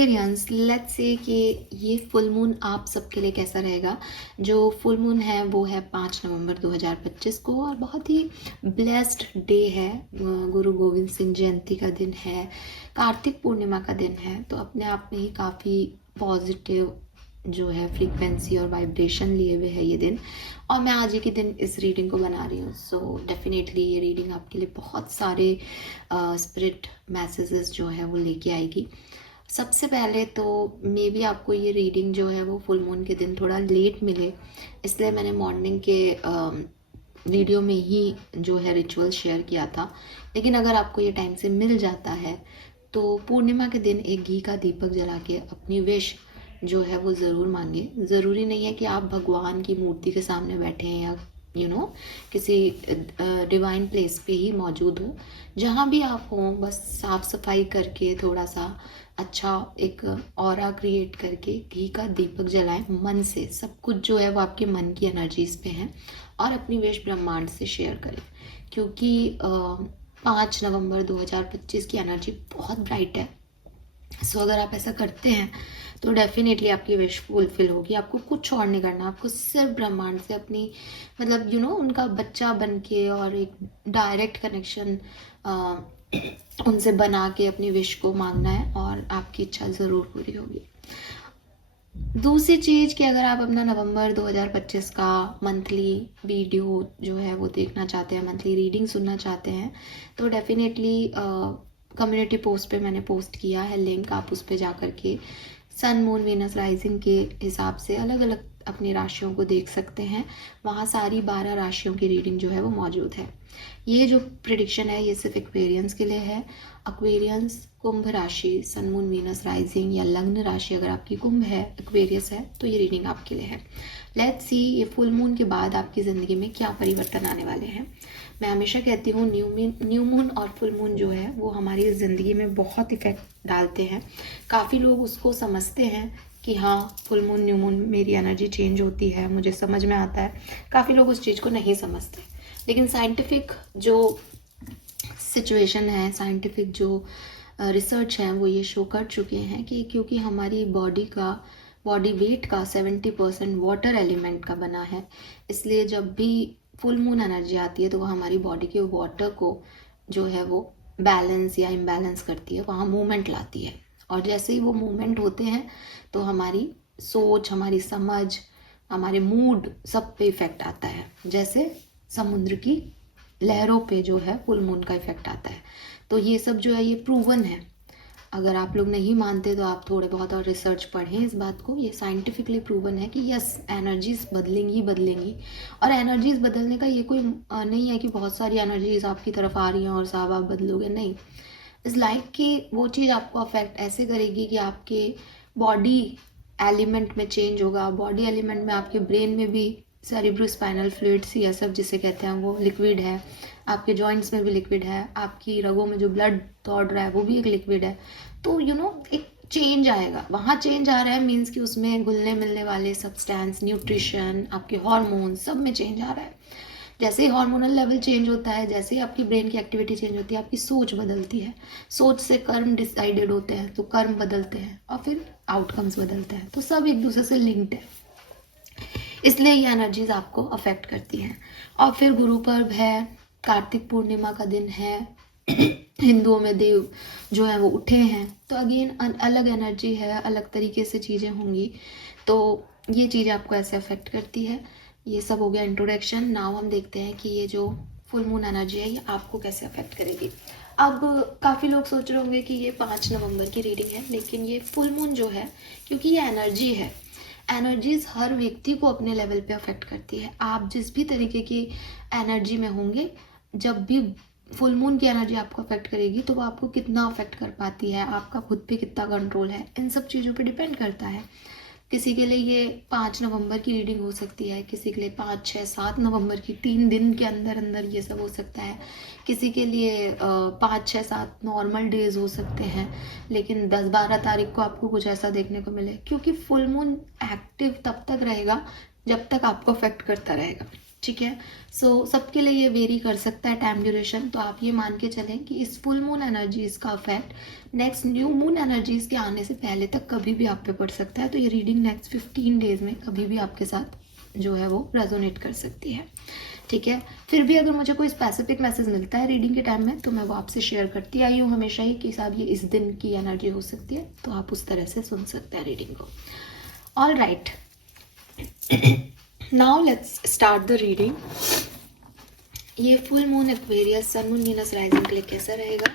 Aquarians, let's say कि ये full moon आप सबके लिए कैसा रहेगा। जो फुल मून है वो है 5 नवंबर 2025 को, और बहुत ही ब्लेस्ड डे है। गुरु गोविंद सिंह जयंती का दिन है, कार्तिक पूर्णिमा का दिन है, तो अपने आप में ही काफ़ी पॉजिटिव जो है फ्रीक्वेंसी और वाइब्रेशन लिए हुए है ये दिन। और मैं आज ही के दिन इस रीडिंग को बना रही हूँ, सो डेफिनेटली ये रीडिंग आपके लिए बहुत सारे स्पिरिट मैसेजेस जो है वो लेके आएगी। सबसे पहले तो मे बी आपको ये रीडिंग जो है वो फुल मून के दिन थोड़ा लेट मिले, इसलिए मैंने मॉर्निंग के वीडियो में ही जो है रिचुअल शेयर किया था। लेकिन अगर आपको ये टाइम से मिल जाता है तो पूर्णिमा के दिन एक घी का दीपक जला के अपनी विश जो है वो ज़रूर मांगिए। ज़रूरी नहीं है कि आप भगवान की मूर्ति के सामने बैठे हैं या किसी डिवाइन प्लेस पे ही मौजूद हो। जहाँ भी आप हों, बस साफ सफाई करके थोड़ा सा अच्छा एक ऑरा क्रिएट करके घी का दीपक जलाएं मन से। सब कुछ जो है वो आपके मन की एनर्जीज पे है, और अपनी विश ब्रह्मांड से शेयर करें, क्योंकि 5 नवंबर 2025 की एनर्जी बहुत ब्राइट है। सो अगर आप ऐसा करते हैं तो डेफिनेटली आपकी विश फुलफिल होगी। आपको कुछ और नहीं करना, आपको सिर्फ ब्रह्मांड से अपनी मतलब उनका बच्चा बन के और एक डायरेक्ट कनेक्शन उनसे बना के अपनी विश को मांगना है, और आपकी इच्छा ज़रूर पूरी होगी। दूसरी चीज़ कि अगर आप अपना नवंबर 2025 का मंथली वीडियो जो है वो देखना चाहते हैं, मंथली रीडिंग सुनना चाहते हैं, तो डेफिनेटली कम्युनिटी पोस्ट पे मैंने पोस्ट किया है लिंक, आप उस पे जा कर के सन मून वीनस राइजिंग के हिसाब से अलग अलग अपनी राशियों को देख सकते हैं। वहाँ सारी 12 राशियों की रीडिंग जो है वो मौजूद है। ये जो प्रिडिक्शन है ये सिर्फ एक्वेरियंस के लिए है। एक्वेरियंस, कुंभ राशि, सन मून वीनस राइजिंग या लग्न राशि अगर आपकी कुंभ है, एक्वेरियस है, तो ये रीडिंग आपके लिए है। लेट्स सी ये फुल मून के बाद आपकी ज़िंदगी में क्या परिवर्तन आने वाले हैं। मैं हमेशा कहती हूँ न्यू मून और फुल मून जो है वो हमारी ज़िंदगी में बहुत इफेक्ट डालते हैं। काफ़ी लोग उसको समझते हैं कि हाँ फुल मून न्यू मून मेरी एनर्जी चेंज होती है, मुझे समझ में आता है। काफ़ी लोग उस चीज़ को नहीं समझते, लेकिन साइंटिफिक जो सिचुएशन है, साइंटिफिक जो रिसर्च है वो ये शो कर चुके हैं कि क्योंकि हमारी बॉडी वेट का 70% वाटर एलिमेंट का बना है, इसलिए जब भी फुल मून एनर्जी आती है तो वो हमारी बॉडी के वाटर को जो है वो बैलेंस या इम्बैलेंस करती है, वहाँ मूवमेंट लाती है। और जैसे ही वो मूवमेंट होते हैं तो हमारी सोच, हमारी समझ, हमारे मूड सब पे इफेक्ट आता है। जैसे समुद्र की लहरों पे जो है फुल मून का इफेक्ट आता है। तो ये सब जो है ये प्रूवन है। अगर आप लोग नहीं मानते तो आप थोड़े बहुत और रिसर्च पढ़ें इस बात को। ये साइंटिफिकली प्रूवन है कि यस एनर्जीज बदलेंगी। और एनर्जीज बदलने का ये कोई नहीं है कि बहुत सारी एनर्जीज आपकी तरफ आ रही हैं और साहब आप बदलोगे, नहीं। इस लाइक कि वो चीज़ आपको अफेक्ट ऐसे करेगी कि आपके बॉडी एलिमेंट में चेंज होगा। बॉडी एलिमेंट में आपके ब्रेन में भी सेरिब्रोस्पाइनल फ्लूइड्स या सब जिसे कहते हैं वो लिक्विड है, आपके जॉइंट्स में भी लिक्विड है, आपकी रगों में जो ब्लड दौड़ रहा है वो भी एक लिक्विड है। तो एक चेंज आएगा। वहाँ चेंज आ रहा है मीन्स कि उसमें घुलने मिलने वाले सब्सटेंस, न्यूट्रिशन, आपके हार्मोन सब में चेंज आ रहा है। जैसे ही हार्मोनल लेवल चेंज होता है, जैसे ही आपकी ब्रेन की एक्टिविटी चेंज होती है, आपकी सोच बदलती है। सोच से कर्म डिसाइडेड होते हैं, तो कर्म बदलते हैं और फिर आउटकम्स बदलते हैं। तो सब एक दूसरे से लिंक्ड है, इसलिए ये एनर्जीज आपको अफेक्ट करती हैं। और फिर गुरु पर्व है, कार्तिक पूर्णिमा का दिन है, हिंदुओं में देव जो है वो उठे हैं, तो अगेन अलग एनर्जी है, अलग तरीके से चीज़ें होंगी। तो ये चीज़ आपको ऐसे अफेक्ट करती है। ये सब हो गया इंट्रोडक्शन। नाउ हम देखते हैं कि ये जो फुल मून एनर्जी है ये आपको कैसे अफेक्ट करेगी। अब काफ़ी लोग सोच रहे होंगे कि ये 5 नवंबर की रीडिंग है, लेकिन ये फुल मून जो है, क्योंकि ये एनर्जी है, एनर्जीज हर व्यक्ति को अपने लेवल पे अफेक्ट करती है। आप जिस भी तरीके की एनर्जी में होंगे, जब भी फुल मून की एनर्जी आपको अफेक्ट करेगी तो वो आपको कितना अफेक्ट कर पाती है, आपका खुद पे कितना कंट्रोल है, इन सब चीज़ों पे डिपेंड करता है। किसी के लिए ये 5 नवंबर की रीडिंग हो सकती है, किसी के लिए 5, 6, 7 नवंबर की, 3 दिन के अंदर अंदर ये सब हो सकता है। किसी के लिए 5, 6, 7 नॉर्मल डेज हो सकते हैं, लेकिन 10, 12 तारीख को आपको कुछ ऐसा देखने को मिले, क्योंकि फुल मून एक्टिव तब तक रहेगा जब तक आपको अफेक्ट करता रहेगा। ठीक है। सो सबके लिए ये वेरी कर सकता है टाइम ड्यूरेशन। तो आप ये मान के चलें कि इस फुल मून एनर्जीज का effect next new moon energies के आने से पहले तक कभी भी आप पे पड़ सकता है। तो ये रीडिंग नेक्स्ट 15 डेज में कभी भी आपके साथ जो है वो रेजोनेट कर सकती है, ठीक है। फिर भी अगर मुझे कोई स्पेसिफिक मैसेज मिलता है रीडिंग के टाइम में तो मैं वो आपसे शेयर करती आई हूँ हमेशा ही कि साहब ये इस दिन की एनर्जी हो सकती है, तो आप उस तरह से सुन सकते हैं रीडिंग को। All right, now let's start the reading. ये full moon Aquarius sun moon Venus rising के लिए कैसा रहेगा?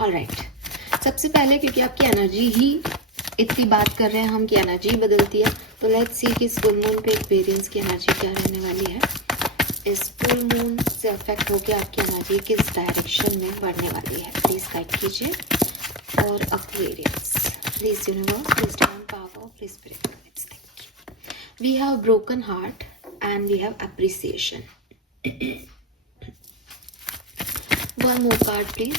ऑल राइट, सबसे पहले क्योंकि आपकी एनर्जी ही इतनी बात कर रहे हैं हम कि एनर्जी बदलती है, तो लेट्स सी कि इस फुल मून पे एक्वेरियंस की एनर्जी क्या रहने वाली है। इस फुल मून से अफेक्ट होकर आपकी एनर्जी किस डायरेक्शन में बढ़ने वाली है, प्लीज गाइड कीजिए। और Aquarians, please universe, please divine power, please spirit guides, thank you. We have broken heart and we have appreciation. One more card please.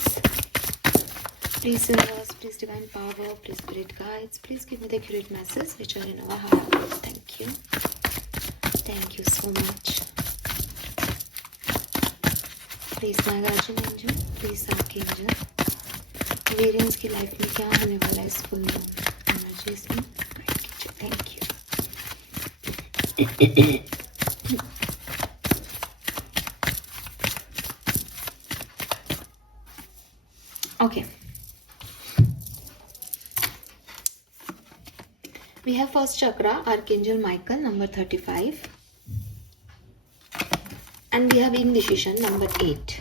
Please universe, please divine power, please spirit guides, please give me the accurate message which are in our heart. Thank you. Thank you so much. Please my guardian angel, please archangel. Variance की life में क्या होने वाला है इस full moon energies में? Thank you. Okay. We have first chakra, Archangel Michael, number 35. And we have indecision, number 8.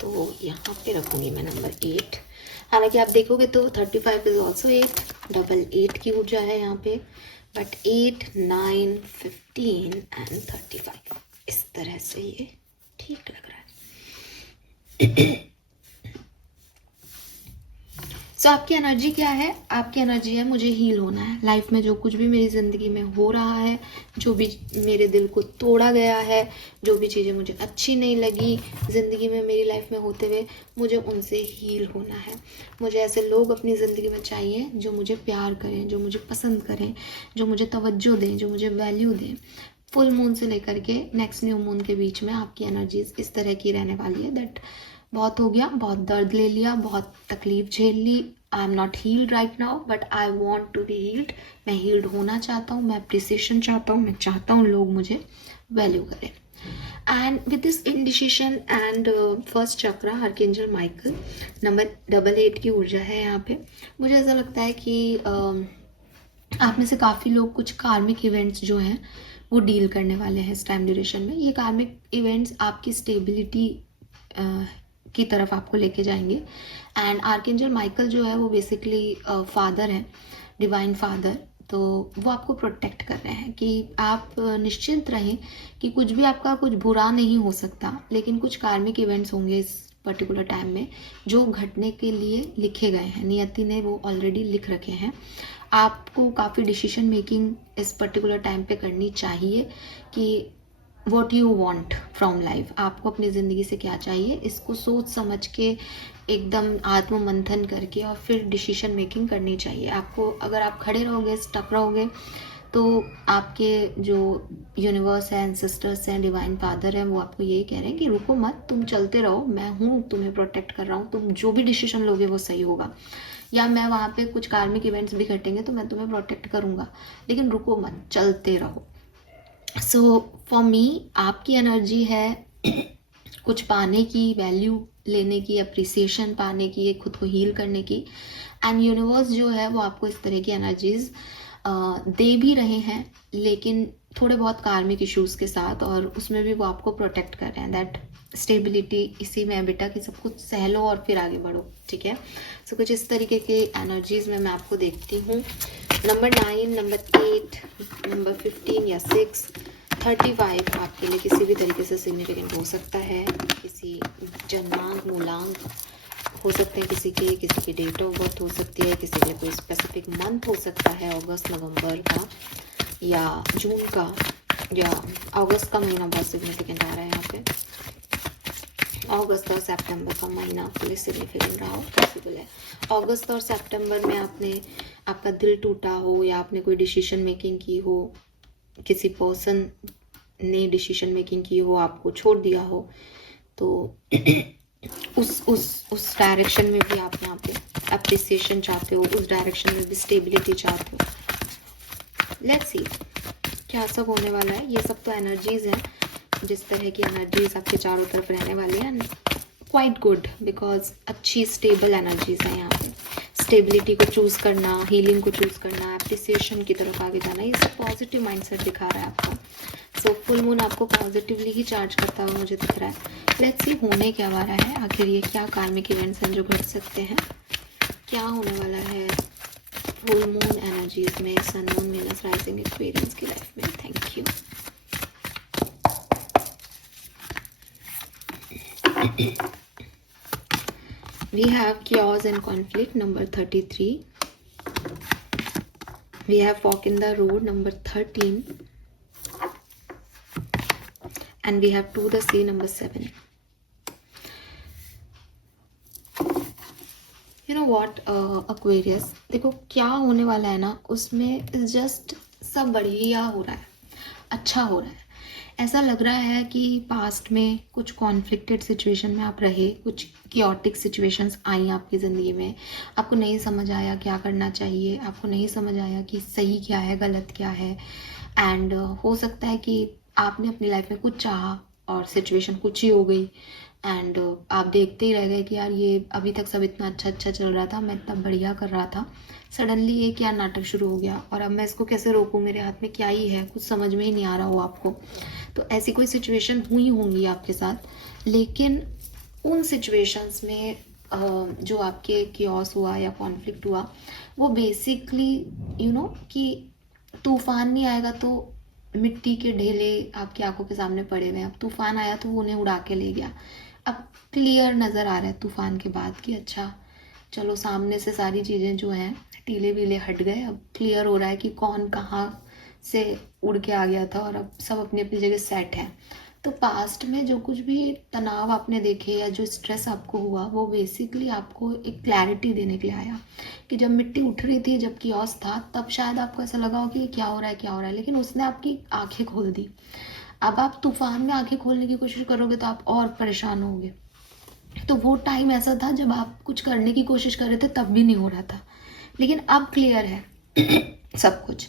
तो यहाँ पे रखूंगी मैं नंबर 8। हालांकि आप देखोगे तो 35 इज ऑल्सो 8, डबल 8 की ऊर्जा है यहाँ पे, बट 8, 9, 15 एंड 35 इस तरह से ये ठीक लग रहा है। सो आपकी एनर्जी क्या है? आपकी एनर्जी है मुझे हील होना है। लाइफ में जो कुछ भी मेरी ज़िंदगी में हो रहा है, जो भी मेरे दिल को तोड़ा गया है, जो भी चीज़ें मुझे अच्छी नहीं लगी ज़िंदगी में मेरी लाइफ में होते हुए, मुझे उनसे हील होना है। मुझे ऐसे लोग अपनी ज़िंदगी में चाहिए जो मुझे प्यार करें, जो मुझे पसंद करें, जो मुझे तवज्जो दें, जो मुझे वैल्यू दें। फुल मून से लेकर के नेक्स्ट न्यू मून के बीच में आपकी एनर्जीज इस तरह की रहने वाली है दैट बहुत हो गया, बहुत दर्द ले लिया, बहुत तकलीफ झेल ली, I am not healed right now but I want to be healed. मैं हील्ड होना चाहता हूँ, मैं अप्रिसिएशन चाहता हूँ, मैं चाहता हूँ लोग मुझे वैल्यू करें। And with this indecision and first chakra archangel Michael, number 8 की ऊर्जा है यहाँ पे। मुझे ऐसा लगता है कि आप में से काफ़ी लोग कुछ कार्मिक इवेंट्स जो हैं वो डील करने वाले हैं इस टाइम ड्यूरेशन में। ये कार्मिक इवेंट्स आपकी स्टेबिलिटी की तरफ आपको लेके जाएंगे। एंड आर्कएंजल माइकल जो है वो बेसिकली फादर है, डिवाइन फादर। तो वो आपको प्रोटेक्ट कर रहे हैं कि आप निश्चिंत रहें कि कुछ भी आपका कुछ बुरा नहीं हो सकता, लेकिन कुछ कार्मिक इवेंट्स होंगे इस पर्टिकुलर टाइम में जो घटने के लिए लिखे गए हैं, नियति ने वो ऑलरेडी लिख रखे हैं। आपको काफ़ी डिसीजन मेकिंग इस पर्टिकुलर टाइम पे करनी चाहिए कि what you want from life, आपको अपनी ज़िंदगी से क्या चाहिए, इसको सोच समझ के एकदम आत्म मंथन करके और फिर डिसीजन मेकिंग करनी चाहिए आपको। अगर आप खड़े रहोगे, स्टक रहोगे, तो आपके जो यूनिवर्स है, एंसेस्टर्स हैं, डिवाइन फादर हैं, वो आपको यही कह रहे हैं कि रुको मत, तुम चलते रहो, मैं हूँ, तुम्हें प्रोटेक्ट कर रहा हूँ, तुम जो भी डिसीजन लोगे वो सही होगा। या मैं वहाँ पे कुछ कार्मिक इवेंट्स भी घटेंगे तो मैं तुम्हें प्रोटेक्ट करूँगा, लेकिन रुको मत, चलते रहो। सो फॉर मी आपकी एनर्जी है कुछ पाने की, वैल्यू लेने की, अप्रिसिएशन पाने की, खुद को हील करने की। एंड यूनिवर्स जो है वो आपको इस तरह की एनर्जीज दे भी रहे हैं, लेकिन थोड़े बहुत कार्मिक इश्यूज़ के साथ, और उसमें भी वो आपको प्रोटेक्ट कर रहे हैं। दैट स्टेबिलिटी इसी में है बेटा कि सब कुछ सह लो और फिर आगे बढ़ो, ठीक है। सो कुछ इस तरीके की एनर्जीज में मैं आपको देखती हूँ। नंबर 9, नंबर 8, नंबर 15 या 6, 35 आपके लिए किसी भी तरीके से सिग्निफिकेंट हो सकता है। किसी जन्मांक, मूलांक हो सकते हैं, किसी की डेट ऑफ बर्थ हो सकती है, किसी के लिए कोई स्पेसिफिक मंथ हो सकता है, अगस्त नवंबर का या जून का, या अगस्त का महीना बहुत सिग्निफिकेंट आ रहा है यहाँ पे। अगस्त और सितंबर का महीना आपके लिए सिग्निफिकेंट रहा हो, पॉसिबल है। अगस्त और सितंबर में आपका दिल टूटा हो या आपने कोई डिसीजन मेकिंग की हो, किसी पर्सन ने डिसीजन मेकिंग की हो, आपको छोड़ दिया हो, तो उस डायरेक्शन में भी आप यहाँ पे अप्रिसिएशन चाहते हो, उस डायरेक्शन में भी स्टेबिलिटी चाहते हो। लेट्स सी क्या सब होने वाला है। ये सब तो एनर्जीज हैं, जिस तरह की एनर्जीज आपके चारों तरफ रहने वाली है, क्वाइट गुड, बिकॉज अच्छी स्टेबल एनर्जीज हैं यहाँ पे। स्टेबिलिटी को चूज़ करना, हीलिंग को चूज़ करना, एप्रिसिएशन की तरफ आगे जाना, ये सब पॉजिटिव माइंडसेट दिखा रहा है आपका। सो फुल मून आपको पॉजिटिवली ही चार्ज करता हुआ मुझे दिख रहा है। लेट्स सी होने क्या वाला है, आखिर ये क्या कार्मिक इवेंट्स हैं जो घट सकते हैं, क्या होने वाला है फुल मून एनर्जीज में, sun moon Venus rising experience की लाइफ में। Thank you. We have chaos and conflict, number 33. We have fork in the road, number 13. And we have to the sea, number 7. You know what, Aquarius, देखो क्या होने वाला है ना, उसमें just सब बढ़िया हो रहा है, अच्छा हो रहा है। ऐसा लग रहा है कि पास्ट में कुछ कॉन्फ्लिक्टेड सिचुएशन में आप रहे, कुछ क्योटिक सिचुएशंस आई आपकी ज़िंदगी में, आपको नहीं समझ आया क्या करना चाहिए, आपको नहीं समझ आया कि सही क्या है गलत क्या है। एंड हो सकता है कि आपने अपनी लाइफ में कुछ चाहा और सिचुएशन कुछ ही हो गई, एंड आप देखते ही रह गए कि यार ये अभी तक सब इतना अच्छा चल रहा था, मैं इतना बढ़िया कर रहा था, सडनली ये क्या नाटक शुरू हो गया और अब मैं इसको कैसे रोकूं, मेरे हाथ में क्या ही है, कुछ समझ में ही नहीं आ रहा हो आपको। तो ऐसी कोई सिचुएशन हुई होंगी आपके साथ, लेकिन उन सिचुएशंस में जो आपके कियोस हुआ या कॉन्फ्लिक्ट हुआ, वो बेसिकली कि तूफान नहीं आएगा तो मिट्टी के ढेले आपकी आंखों के सामने पड़े हुए हैं, अब तूफान आया तो वो उन्हें उड़ा के ले गया। अब क्लियर नज़र आ रहा है तूफान के बाद कि अच्छा चलो सामने से सारी चीज़ें जो हैं टीले वीले हट गए, अब क्लियर हो रहा है कि कौन कहाँ से उड़ के आ गया था और अब सब अपनी अपनी जगह सेट है। तो पास्ट में जो कुछ भी तनाव आपने देखे या जो स्ट्रेस आपको हुआ, वो बेसिकली आपको एक क्लैरिटी देने के लिए आया कि जब मिट्टी उठ रही थी, जब कियोस था, तब शायद आपको ऐसा लगा हो कि क्या हो रहा है, लेकिन उसने आपकी आंखें खोल दी। अब आप तूफान में आंखें खोलने की कोशिश करोगे तो आप और परेशान होगे। तो वो टाइम ऐसा था जब आप कुछ करने की कोशिश कर रहे थे तब भी नहीं हो रहा था, लेकिन अब क्लियर है सब कुछ।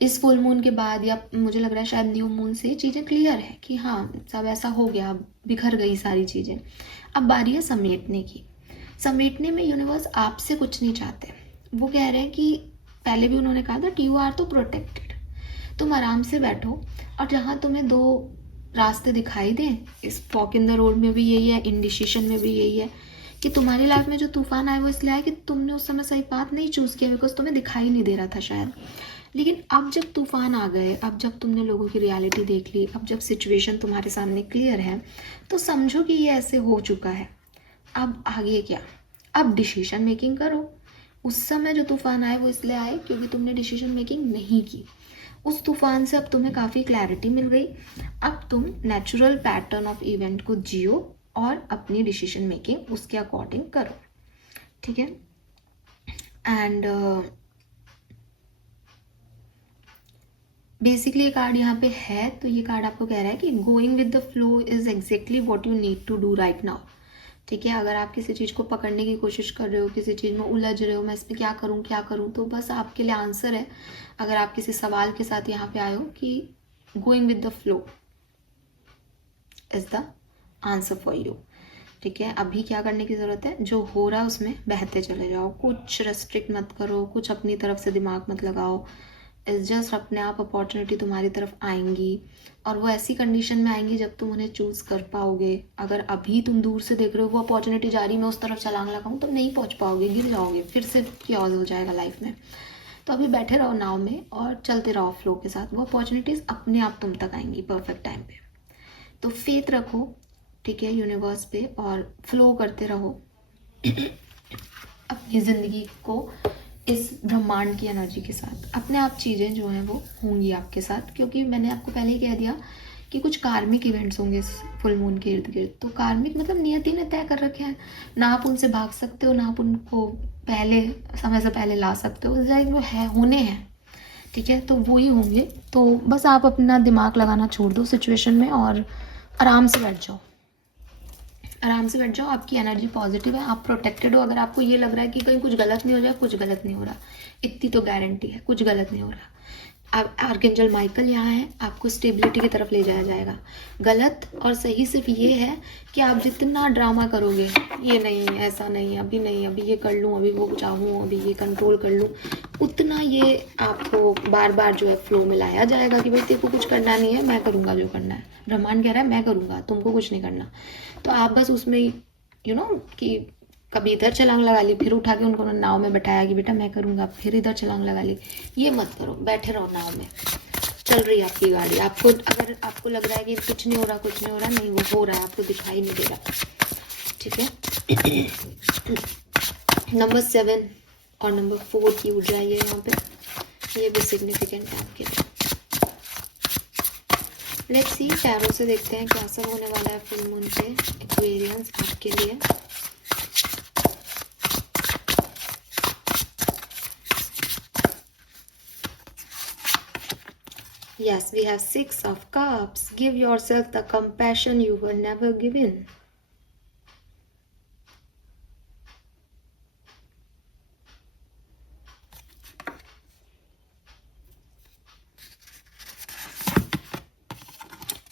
इस फुल मून के बाद या मुझे लग रहा है शायद न्यू मून से चीज़ें क्लियर है कि हाँ सब ऐसा हो गया, अब बिखर गई सारी चीज़ें। अब बारी है समेटने की। समेटने में यूनिवर्स आपसे कुछ नहीं चाहते, वो कह रहे हैं कि पहले भी उन्होंने कहा था कि यू आर तो प्रोटेक्टेड, तुम आराम से बैठो और जहाँ तुम्हें दो रास्ते दिखाई दें, इस फॉक इन द रोड में भी यही है, इंडिसीशन में भी यही है कि तुम्हारी लाइफ में जो तूफान आए वो इसलिए आए कि तुमने उस समय सही पाथ नहीं चूज़ किया, बिकॉज तुम्हें दिखाई नहीं दे रहा था शायद। लेकिन अब जब तूफान आ गए, अब जब तुमने लोगों की रियलिटी देख ली, अब जब सिचुएशन तुम्हारे सामने क्लियर है, तो समझो कि ये ऐसे हो चुका है। अब आगे क्या, अब डिसीजन मेकिंग करो। उस समय जो तूफान आए वो इसलिए आए क्योंकि तुमने डिसीजन मेकिंग नहीं की। उस तूफान से अब तुम्हें काफ़ी क्लैरिटी मिल गई। अब तुम नेचुरल पैटर्न ऑफ इवेंट को जियो और अपनी डिसीजन मेकिंग उसके अकॉर्डिंग करो, ठीक है। एंड बेसिकली ये कार्ड यहाँ पे है, तो ये कार्ड आपको कह रहा है कि going with the flow is exactly what you need to do right now, ठीक है। अगर आप किसी चीज़ को पकड़ने की कोशिश कर रहे हो, किसी चीज़ में उलझ रहे हो, मैं इसमें क्या करूँ, तो बस आपके लिए आंसर है, अगर आप किसी सवाल के साथ यहाँ पे आए हो, कि going with the flow is the answer for you, ठीक है। अभी क्या करने की ज़रूरत है, जो हो रहा है उसमें बहते चले जाओ, कुछ रेस्ट्रिक्ट मत करो, कुछ अपनी तरफ से दिमाग मत लगाओ। इस जस्ट अपने आप अपॉर्चुनिटी तुम्हारी तरफ आएंगी और वो ऐसी कंडीशन में आएंगी जब तुम उन्हें चूज़ कर पाओगे। अगर अभी तुम दूर से देख रहे हो, वो अपॉर्चुनिटी जा रही, मैं उस तरफ छलांग लगाऊं, तो नहीं पहुंच पाओगे, गिर जाओगे, फिर से क्योस हो जाएगा लाइफ में। तो अभी बैठे रहो नाव में और चलते रहो फ्लो के साथ, वो अपॉर्चुनिटीज़ अपने आप तुम तक आएंगी परफेक्ट टाइम पे। तो फेथ रखो, ठीक है, यूनिवर्स पे, और फ्लो करते रहो अपनी ज़िंदगी को इस ब्रह्मांड की एनर्जी के साथ। अपने आप चीज़ें जो हैं वो होंगी आपके साथ, क्योंकि मैंने आपको पहले ही कह दिया कि कुछ कार्मिक इवेंट्स होंगे इस फुल मून के इर्द गिर्द। तो कार्मिक मतलब नियति ने तय कर रखे हैं, ना आप उनसे भाग सकते हो, ना आप उनको पहले समय से पहले ला सकते हो, लाइक वो है, होने हैं, ठीक है। तो वो ही होंगे। तो बस आप अपना दिमाग लगाना छोड़ दो सिचुएशन में और आराम से बैठ जाओ, आराम से बैठ जाओ। आपकी एनर्जी पॉजिटिव है, आप प्रोटेक्टेड हो। अगर आपको ये लग रहा है कि कहीं कुछ गलत नहीं हो जाए, कुछ गलत नहीं हो रहा, इतनी तो गारंटी है, कुछ गलत नहीं हो रहा। अब आर्कएंजल माइकल यहाँ है, आपको स्टेबिलिटी की तरफ ले जाया जाएगा। गलत और सही सिर्फ ये है कि आप जितना ड्रामा करोगे, ये नहीं, ऐसा नहीं, अभी नहीं, अभी ये कर लूँ, अभी वो चाहूँ, अभी ये कंट्रोल कर लूँ, उतना ये आपको बार बार जो है फ्लो में लाया जाएगा कि भाई तेरे को कुछ करना नहीं है, मैं करूँगा जो करना है। ब्रह्मांड कह रहा है मैं करूँगा, तुमको कुछ नहीं करना। तो आप बस उसमें कि कभी इधर छलांग लगा ली, फिर उठा के उनको नाव में बैठाया कि बेटा मैं करूँगा, फिर इधर छलांग लगा ली। ये मत करो, बैठे रहो नाव में, चल रही है आपकी गाड़ी। आपको अगर आपको लग रहा है कि कुछ नहीं हो रहा, कुछ नहीं हो रहा, नहीं, वो हो रहा है, आपको दिखाई नहीं दे रहा, ठीक है। नंबर 7 और नंबर 4 की ऊर्जा है यहाँ पे, ये भी सिग्निफिकेंट है आपके लिए। लेट्स सी, टैरो से देखते हैं क्या सब होने वाला है फुल मून पे एक्वेरियंस आपके लिए। Yes, we have 6 of cups. Give yourself the compassion you were never given.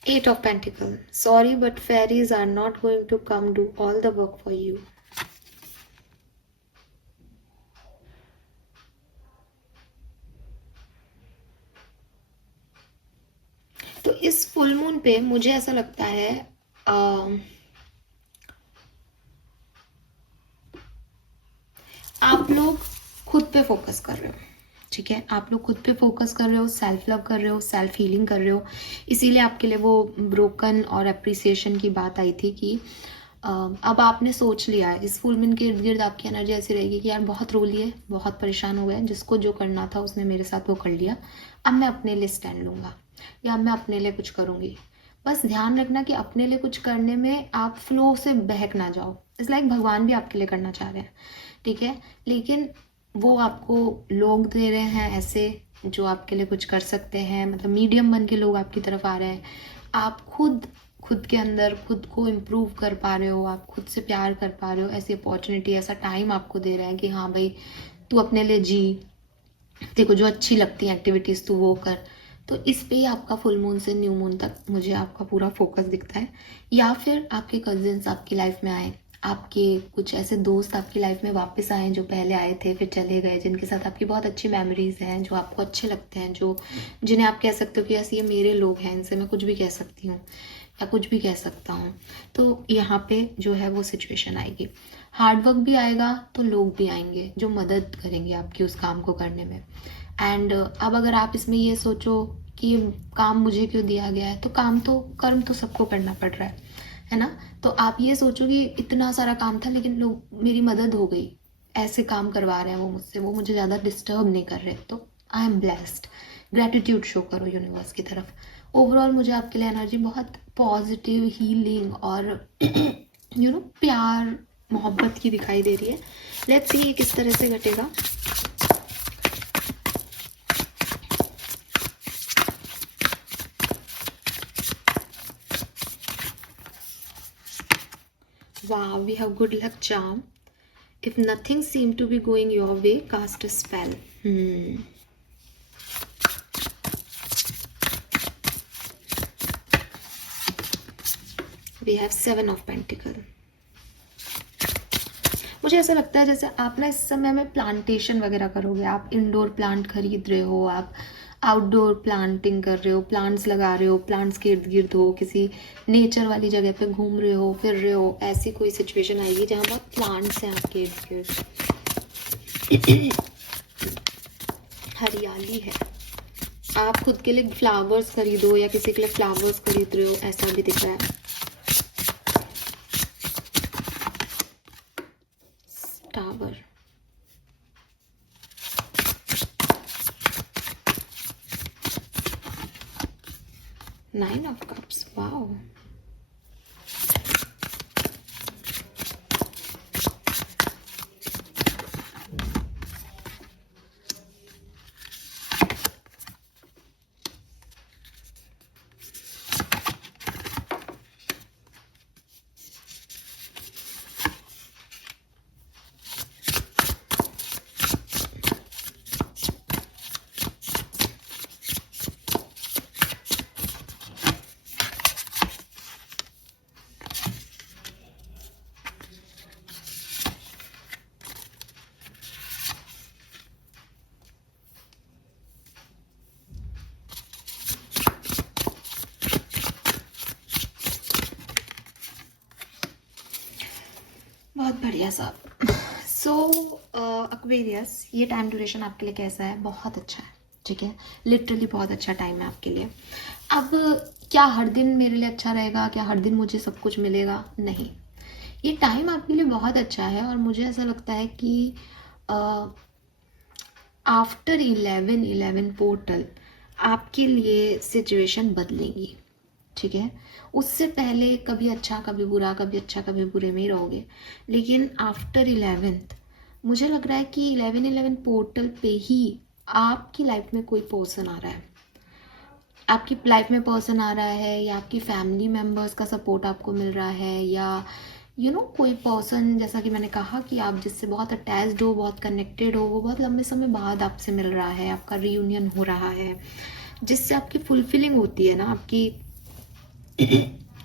Eight of Pentacles. Sorry, but fairies are not going to come do all the work for you. तो इस full moon पे मुझे ऐसा लगता है आप लोग खुद पे फोकस कर रहे हो, ठीक है। आप लोग खुद पे फोकस कर रहे हो, सेल्फ लव कर रहे हो, सेल्फ हीलिंग कर रहे हो। इसीलिए आपके लिए वो ब्रोकन और अप्रिसिएशन की बात आई थी कि अब आपने सोच लिया है इस फुल मून के इर्द गिर्द आपकी एनर्जी ऐसी रहेगी कि यार बहुत रो लिए, बहुत परेशान हो गए, जिसको जो करना था उसने मेरे साथ वो कर लिया, अब मैं अपने लिए स्टैंड लूँगा या मैं अपने लिए कुछ करूँगी। बस ध्यान रखना कि अपने लिए कुछ करने में आप फ्लो से बहक ना जाओ। इस लाइक भगवान भी आपके लिए करना चाह रहे हैं, ठीक है, लेकिन वो आपको लोग दे रहे हैं ऐसे जो आपके लिए कुछ कर सकते हैं, मतलब मीडियम बन के लोग आपकी तरफ आ रहे हैं। आप खुद के अंदर खुद को इम्प्रूव कर पा रहे हो, आप खुद से प्यार कर पा रहे हो, ऐसी अपॉर्चुनिटी, ऐसा टाइम आपको दे रहे हैं कि हाँ भाई तू अपने लिए जी, तेरे को जो अच्छी लगती है एक्टिविटीज़ तू वो कर। तो इस पे ही आपका फुल मून से न्यू मून तक मुझे आपका पूरा फोकस दिखता है। या फिर आपके कजिन्स आपकी लाइफ में आए, आपके कुछ ऐसे दोस्त आपकी लाइफ में वापस आए जो पहले आए थे फिर चले गए, जिनके साथ आपकी बहुत अच्छी मेमोरीज हैं, जो आपको अच्छे लगते हैं, जो जिन्हें आप कह सकते हो कि ऐसे ये मेरे लोग हैं, इनसे मैं कुछ भी कह सकती हूँ या कुछ भी कह सकता हूँ। तो यहाँ पे जो है वो सिचुएशन आएगी। हार्डवर्क भी आएगा तो लोग भी आएंगे जो मदद करेंगे आपकी उस काम को करने में। एंड अब अगर आप इसमें ये सोचो कि ये काम मुझे क्यों दिया गया है, तो कर्म तो सबको करना पड़ रहा है ना। तो आप ये सोचो कि इतना सारा काम था लेकिन लोग, मेरी मदद हो गई, ऐसे काम करवा रहे हैं वो मुझसे, वो मुझे ज़्यादा डिस्टर्ब नहीं कर रहे, तो I am blessed. Gratitude show करो यूनिवर्स की तरफ। ओवरऑल मुझे आपके लिए एनर्जी बहुत पॉजिटिव, हीलिंग और प्यार मोहब्बत की दिखाई दे रही है। लेट्स सी ये किस तरह से घटेगा। Wow, we have good luck charm. If nothing seemed to be going your way, cast a spell. We have 7 of Pentacles. मुझे ऐसा लगता है जैसे आप ना इस समय में प्लांटेशन वगैरह करोगे, आप इंडोर प्लांट खरीद रहे हो, आप आउटडोर प्लांटिंग कर रहे हो, प्लांट्स लगा रहे हो, प्लांट्स के इर्द गिर्द हो, किसी नेचर वाली जगह पे घूम रहे हो, फिर रहे हो, ऐसी कोई सिचुएशन आएगी जहाँ बहुत प्लांट्स हैं आपके इर्द गिर्द, हरियाली है। आप खुद के लिए फ्लावर्स खरीदो या किसी के लिए फ्लावर्स खरीद रहे हो, ऐसा भी दिख रहा है। Tower, nine of cups. Wow, बहुत बढ़िया साहब। सो एक्वेरियस, ये टाइम ड्यूरेशन आपके लिए कैसा है? बहुत अच्छा है, ठीक है, लिटरली बहुत अच्छा टाइम है आपके लिए। अब क्या हर दिन मेरे लिए अच्छा रहेगा? क्या हर दिन मुझे सब कुछ मिलेगा? नहीं, ये टाइम आपके लिए बहुत अच्छा है और मुझे ऐसा लगता है कि आफ्टर 11/11 पोर्टल आपके लिए सिचुएशन बदलेंगी, ठीक है। उससे पहले कभी अच्छा कभी बुरा, कभी अच्छा कभी बुरे में ही रहोगे, लेकिन आफ्टर 11th मुझे लग रहा है कि 11/11 पोर्टल पे ही आपकी लाइफ में कोई पर्सन आ रहा है, आपकी लाइफ में पर्सन आ रहा है, या आपकी फैमिली मेम्बर्स का सपोर्ट आपको मिल रहा है, या कोई पर्सन, जैसा कि मैंने कहा कि आप जिससे बहुत अटैच्ड हो, बहुत कनेक्टेड हो, वो बहुत लंबे समय बाद आपसे मिल रहा है, आपका रीयूनियन हो रहा है, जिससे आपकी फुलफिलिंग होती है ना,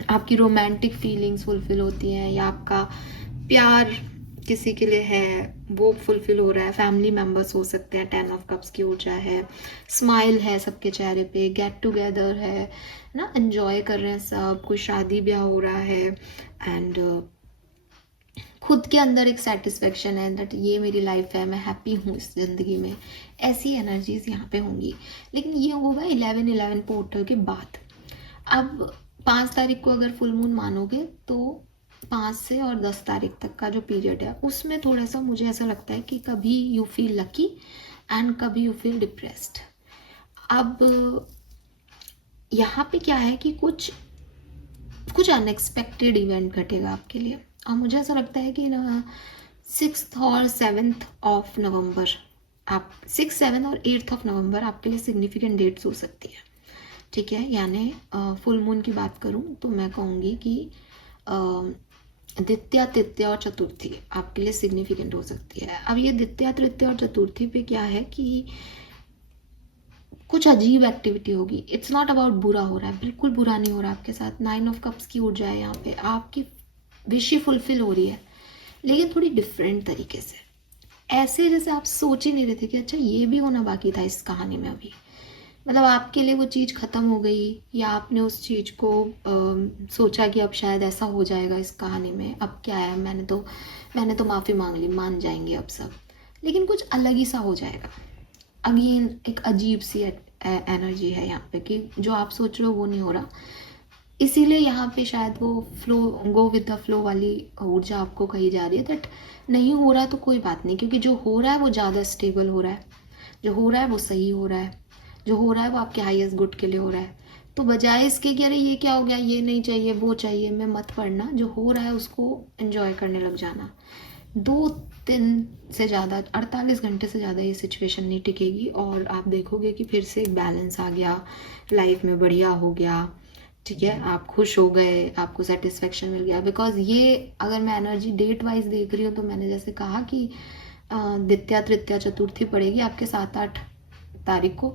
आपकी रोमांटिक फीलिंग्स फुलफिल होती हैं, या आपका प्यार किसी के लिए है वो फुलफिल हो रहा है। फैमिली मेम्बर्स हो सकते हैं, 10 ऑफ कप्स की ऊर्जा है, स्माइल है सबके चेहरे पे, गेट टुगेदर है ना, एंजॉय कर रहे हैं सब, कोई शादी ब्याह हो रहा है, एंड खुद के अंदर एक सेटिस्फेक्शन है दैट ये मेरी लाइफ है, मैं हैप्पी हूँ इस ज़िंदगी में। ऐसी एनर्जीज यहाँ पे होंगी, लेकिन ये होगा 11/11 पोर्टल के बाद। अब 5 तारीख को अगर फुल मून मानोगे तो 5 से और 10 तारीख तक का जो पीरियड है उसमें थोड़ा सा मुझे ऐसा लगता है कि कभी यू फील लकी एंड कभी यू फील डिप्रेस्ड। अब यहाँ पे क्या है कि कुछ अनएक्सपेक्टेड इवेंट घटेगा आपके लिए, और मुझे ऐसा लगता है कि ना 6 और 7 ऑफ नवंबर, आप 6, 7 और 8 ऑफ नवंबर आपके लिए सिग्निफिकेंट डेट्स हो सकती है, ठीक है। यानी फुल मून की बात करूं तो मैं कहूँगी कि द्वितीया, तृतीया और चतुर्थी आपके लिए सिग्निफिकेंट हो सकती है। अब ये द्वितीया, तृतीया और चतुर्थी पे क्या है कि कुछ अजीब एक्टिविटी होगी। इट्स नॉट अबाउट बुरा हो रहा है, बिल्कुल बुरा नहीं हो रहा आपके साथ। 9 ऑफ कप्स की ऊर्जा है यहाँ पे, आपकी विश फुलफिल हो रही है, लेकिन थोड़ी डिफरेंट तरीके से, ऐसे जैसे आप सोच ही नहीं रहे थे कि अच्छा ये भी होना बाकी था इस कहानी में अभी। मतलब आपके लिए वो चीज़ ख़त्म हो गई, या आपने उस चीज़ को सोचा कि अब शायद ऐसा हो जाएगा इस कहानी में, अब क्या है, मैंने तो माफ़ी मांग ली, मान जाएंगे अब सब, लेकिन कुछ अलग ही सा हो जाएगा। अगेन एक अजीब सी एनर्जी है यहाँ पे कि जो आप सोच रहे हो वो नहीं हो रहा, इसीलिए यहाँ पे शायद वो flow, go with the flow वाली ऊर्जा आपको कही जा रही है दैट नहीं हो रहा तो कोई बात नहीं, क्योंकि जो हो रहा है वो ज़्यादा स्टेबल हो रहा है, जो हो रहा है वो सही हो रहा है, जो हो रहा है वो आपके हाईएस्ट गुड के लिए हो रहा है। तो बजाय इसके कि अरे ये क्या हो गया, ये नहीं चाहिए, वो चाहिए, मैं मत पढ़ना, जो हो रहा है उसको एंजॉय करने लग जाना। 2-3 से ज़्यादा, 48 घंटे से ज़्यादा ये सिचुएशन नहीं टिकेगी, और आप देखोगे कि फिर से एक बैलेंस आ गया, लाइफ में बढ़िया हो गया, ठीक है, आप खुश हो गए, आपको सेटिस्फेक्शन मिल गया। बिकॉज ये अगर मैं एनर्जी डेट वाइज देख रही हूँ तो मैंने जैसे कहा कि द्वितीया, तृतीया, चतुर्थी पड़ेगी आपके 7-8 तारीख को,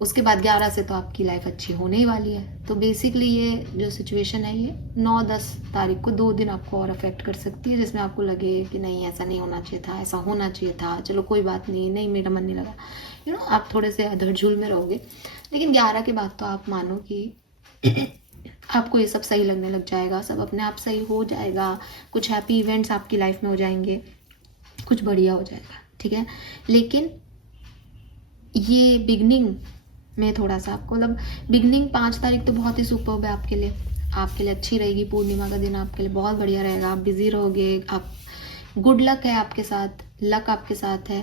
उसके बाद 11 से तो आपकी लाइफ अच्छी होने ही वाली है। तो बेसिकली ये जो सिचुएशन है ये 9-10 तारीख को 2 दिन आपको और अफेक्ट कर सकती है, जिसमें आपको लगे कि नहीं ऐसा नहीं होना चाहिए था, ऐसा होना चाहिए था, चलो कोई बात नहीं, नहीं मेरा मन नहीं लगा, आप थोड़े से अधरझूल में रहोगे। लेकिन 11 के बाद तो आप मानो कि आपको ये सब सही लगने लग जाएगा, सब अपने आप सही हो जाएगा, कुछ हैप्पी इवेंट्स आपकी लाइफ में हो जाएंगे, कुछ बढ़िया हो जाएगा, ठीक है। लेकिन ये बिगनिंग में थोड़ा सा आपको, मतलब बिगनिंग 5 तारीख तो बहुत ही सुपर्ब है आपके लिए अच्छी रहेगी। पूर्णिमा का दिन आपके लिए बहुत बढ़िया रहेगा, आप बिजी रहोगे, आप गुड लक है आपके साथ, लक आपके साथ है।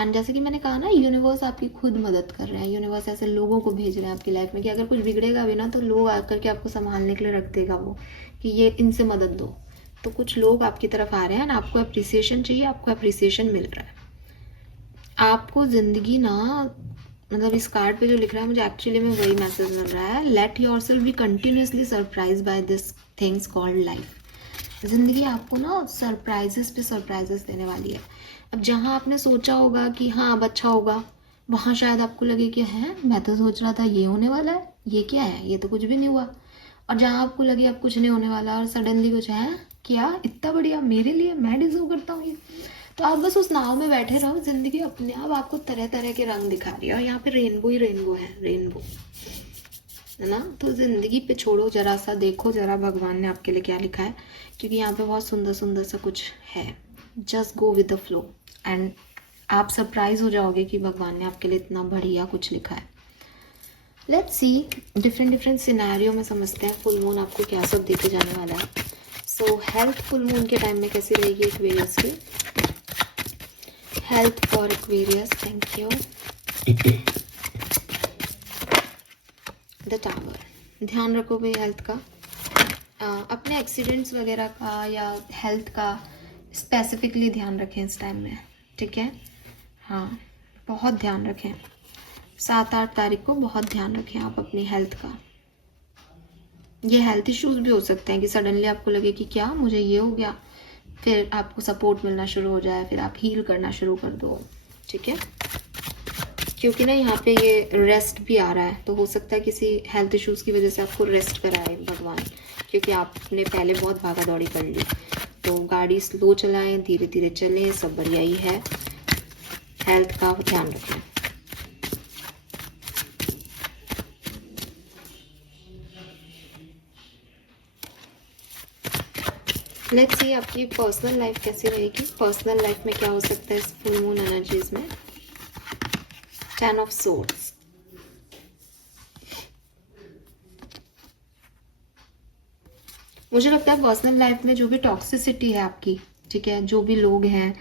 एंड जैसे कि मैंने कहा ना, यूनिवर्स आपकी खुद मदद कर रहे हैं, यूनिवर्स ऐसे लोगों को भेज रहे हैं आपकी लाइफ में कि अगर कुछ बिगड़ेगा भी ना तो लोग आकर के आपको संभालने के लिए रख देगा वो, कि ये इनसे मदद दो। तो कुछ लोग आपकी तरफ आ रहे हैं, आपको अप्रिसिएशन चाहिए, आपको अप्रिसिएशन मिल रहा है। आपको ज़िंदगी ना, मतलब इस कार्ड पे जो लिख रहा है मुझे एक्चुअली में वही मैसेज मिल रहा है, let your self be continuously surprise by this things called life. ज़िंदगी आपको ना सरप्राइजेस पे सरप्राइजेस देने वाली है। अब जहाँ आपने सोचा होगा कि हाँ अब अच्छा होगा, वहाँ शायद आपको लगे कि है मैं तो सोच रहा था ये होने वाला है, ये क्या है, ये तो कुछ भी नहीं हुआ। और जहाँ आपको लगे अब कुछ नहीं होने वाला और सडनली कुछ है, क्या इतना बढ़िया मेरे लिए, मैं डिजर्व करता हूँ ये। तो आप बस उस नाव में बैठे रहो, जिंदगी अपने आप आपको तरह तरह के रंग दिखा रही है, और यहाँ पे रेनबो ही रेनबो है, रेनबो है ना। तो जिंदगी पे छोड़ो, जरा सा देखो जरा भगवान ने आपके लिए क्या लिखा है, क्योंकि यहाँ पे बहुत सुंदर सुंदर सा कुछ है। Just go with the flow and आप सरप्राइज हो जाओगे कि भगवान ने आपके लिए इतना बढ़िया कुछ लिखा है। Let's see, different different scenario में समझते हैं फुल मून आपको क्या सब देके जाने वाला है। सो हेल्थ फुल मून के टाइम में कैसी रहेगी एक्वेरियस की? Health for Aquarius, thank you. The tower, ध्यान रखो भाई हेल्थ का, अपने एक्सीडेंट्स वगैरह का या हेल्थ का स्पेसिफिकली ध्यान रखें इस टाइम में, ठीक है। हाँ, बहुत ध्यान रखें, 7-8 तारीख को बहुत ध्यान रखें आप अपनी हेल्थ का। ये हेल्थ इश्यूज भी हो सकते हैं कि सडनली आपको लगे कि क्या मुझे ये हो गया, फिर आपको सपोर्ट मिलना शुरू हो जाए, फिर आप हील करना शुरू कर दो, ठीक है। क्योंकि ना यहाँ पे ये रेस्ट भी आ रहा है, तो हो सकता है किसी हेल्थ इश्यूज की वजह से आपको रेस्ट कराए भगवान, क्योंकि आपने पहले बहुत भागा दौड़ी कर ली। तो गाड़ी स्लो चलाएं, धीरे धीरे चलें, सब बढ़िया ही है। हेल्थ का ध्यान रखें। लेट्स सी आपकी पर्सनल लाइफ कैसी रहेगी, पर्सनल लाइफ में क्या हो सकता है इस फुल मून एनर्जीज में। 10 ऑफ सोर्ड्स, मुझे लगता है पर्सनल लाइफ में जो भी टॉक्सिसिटी है आपकी, ठीक है, जो भी लोग हैं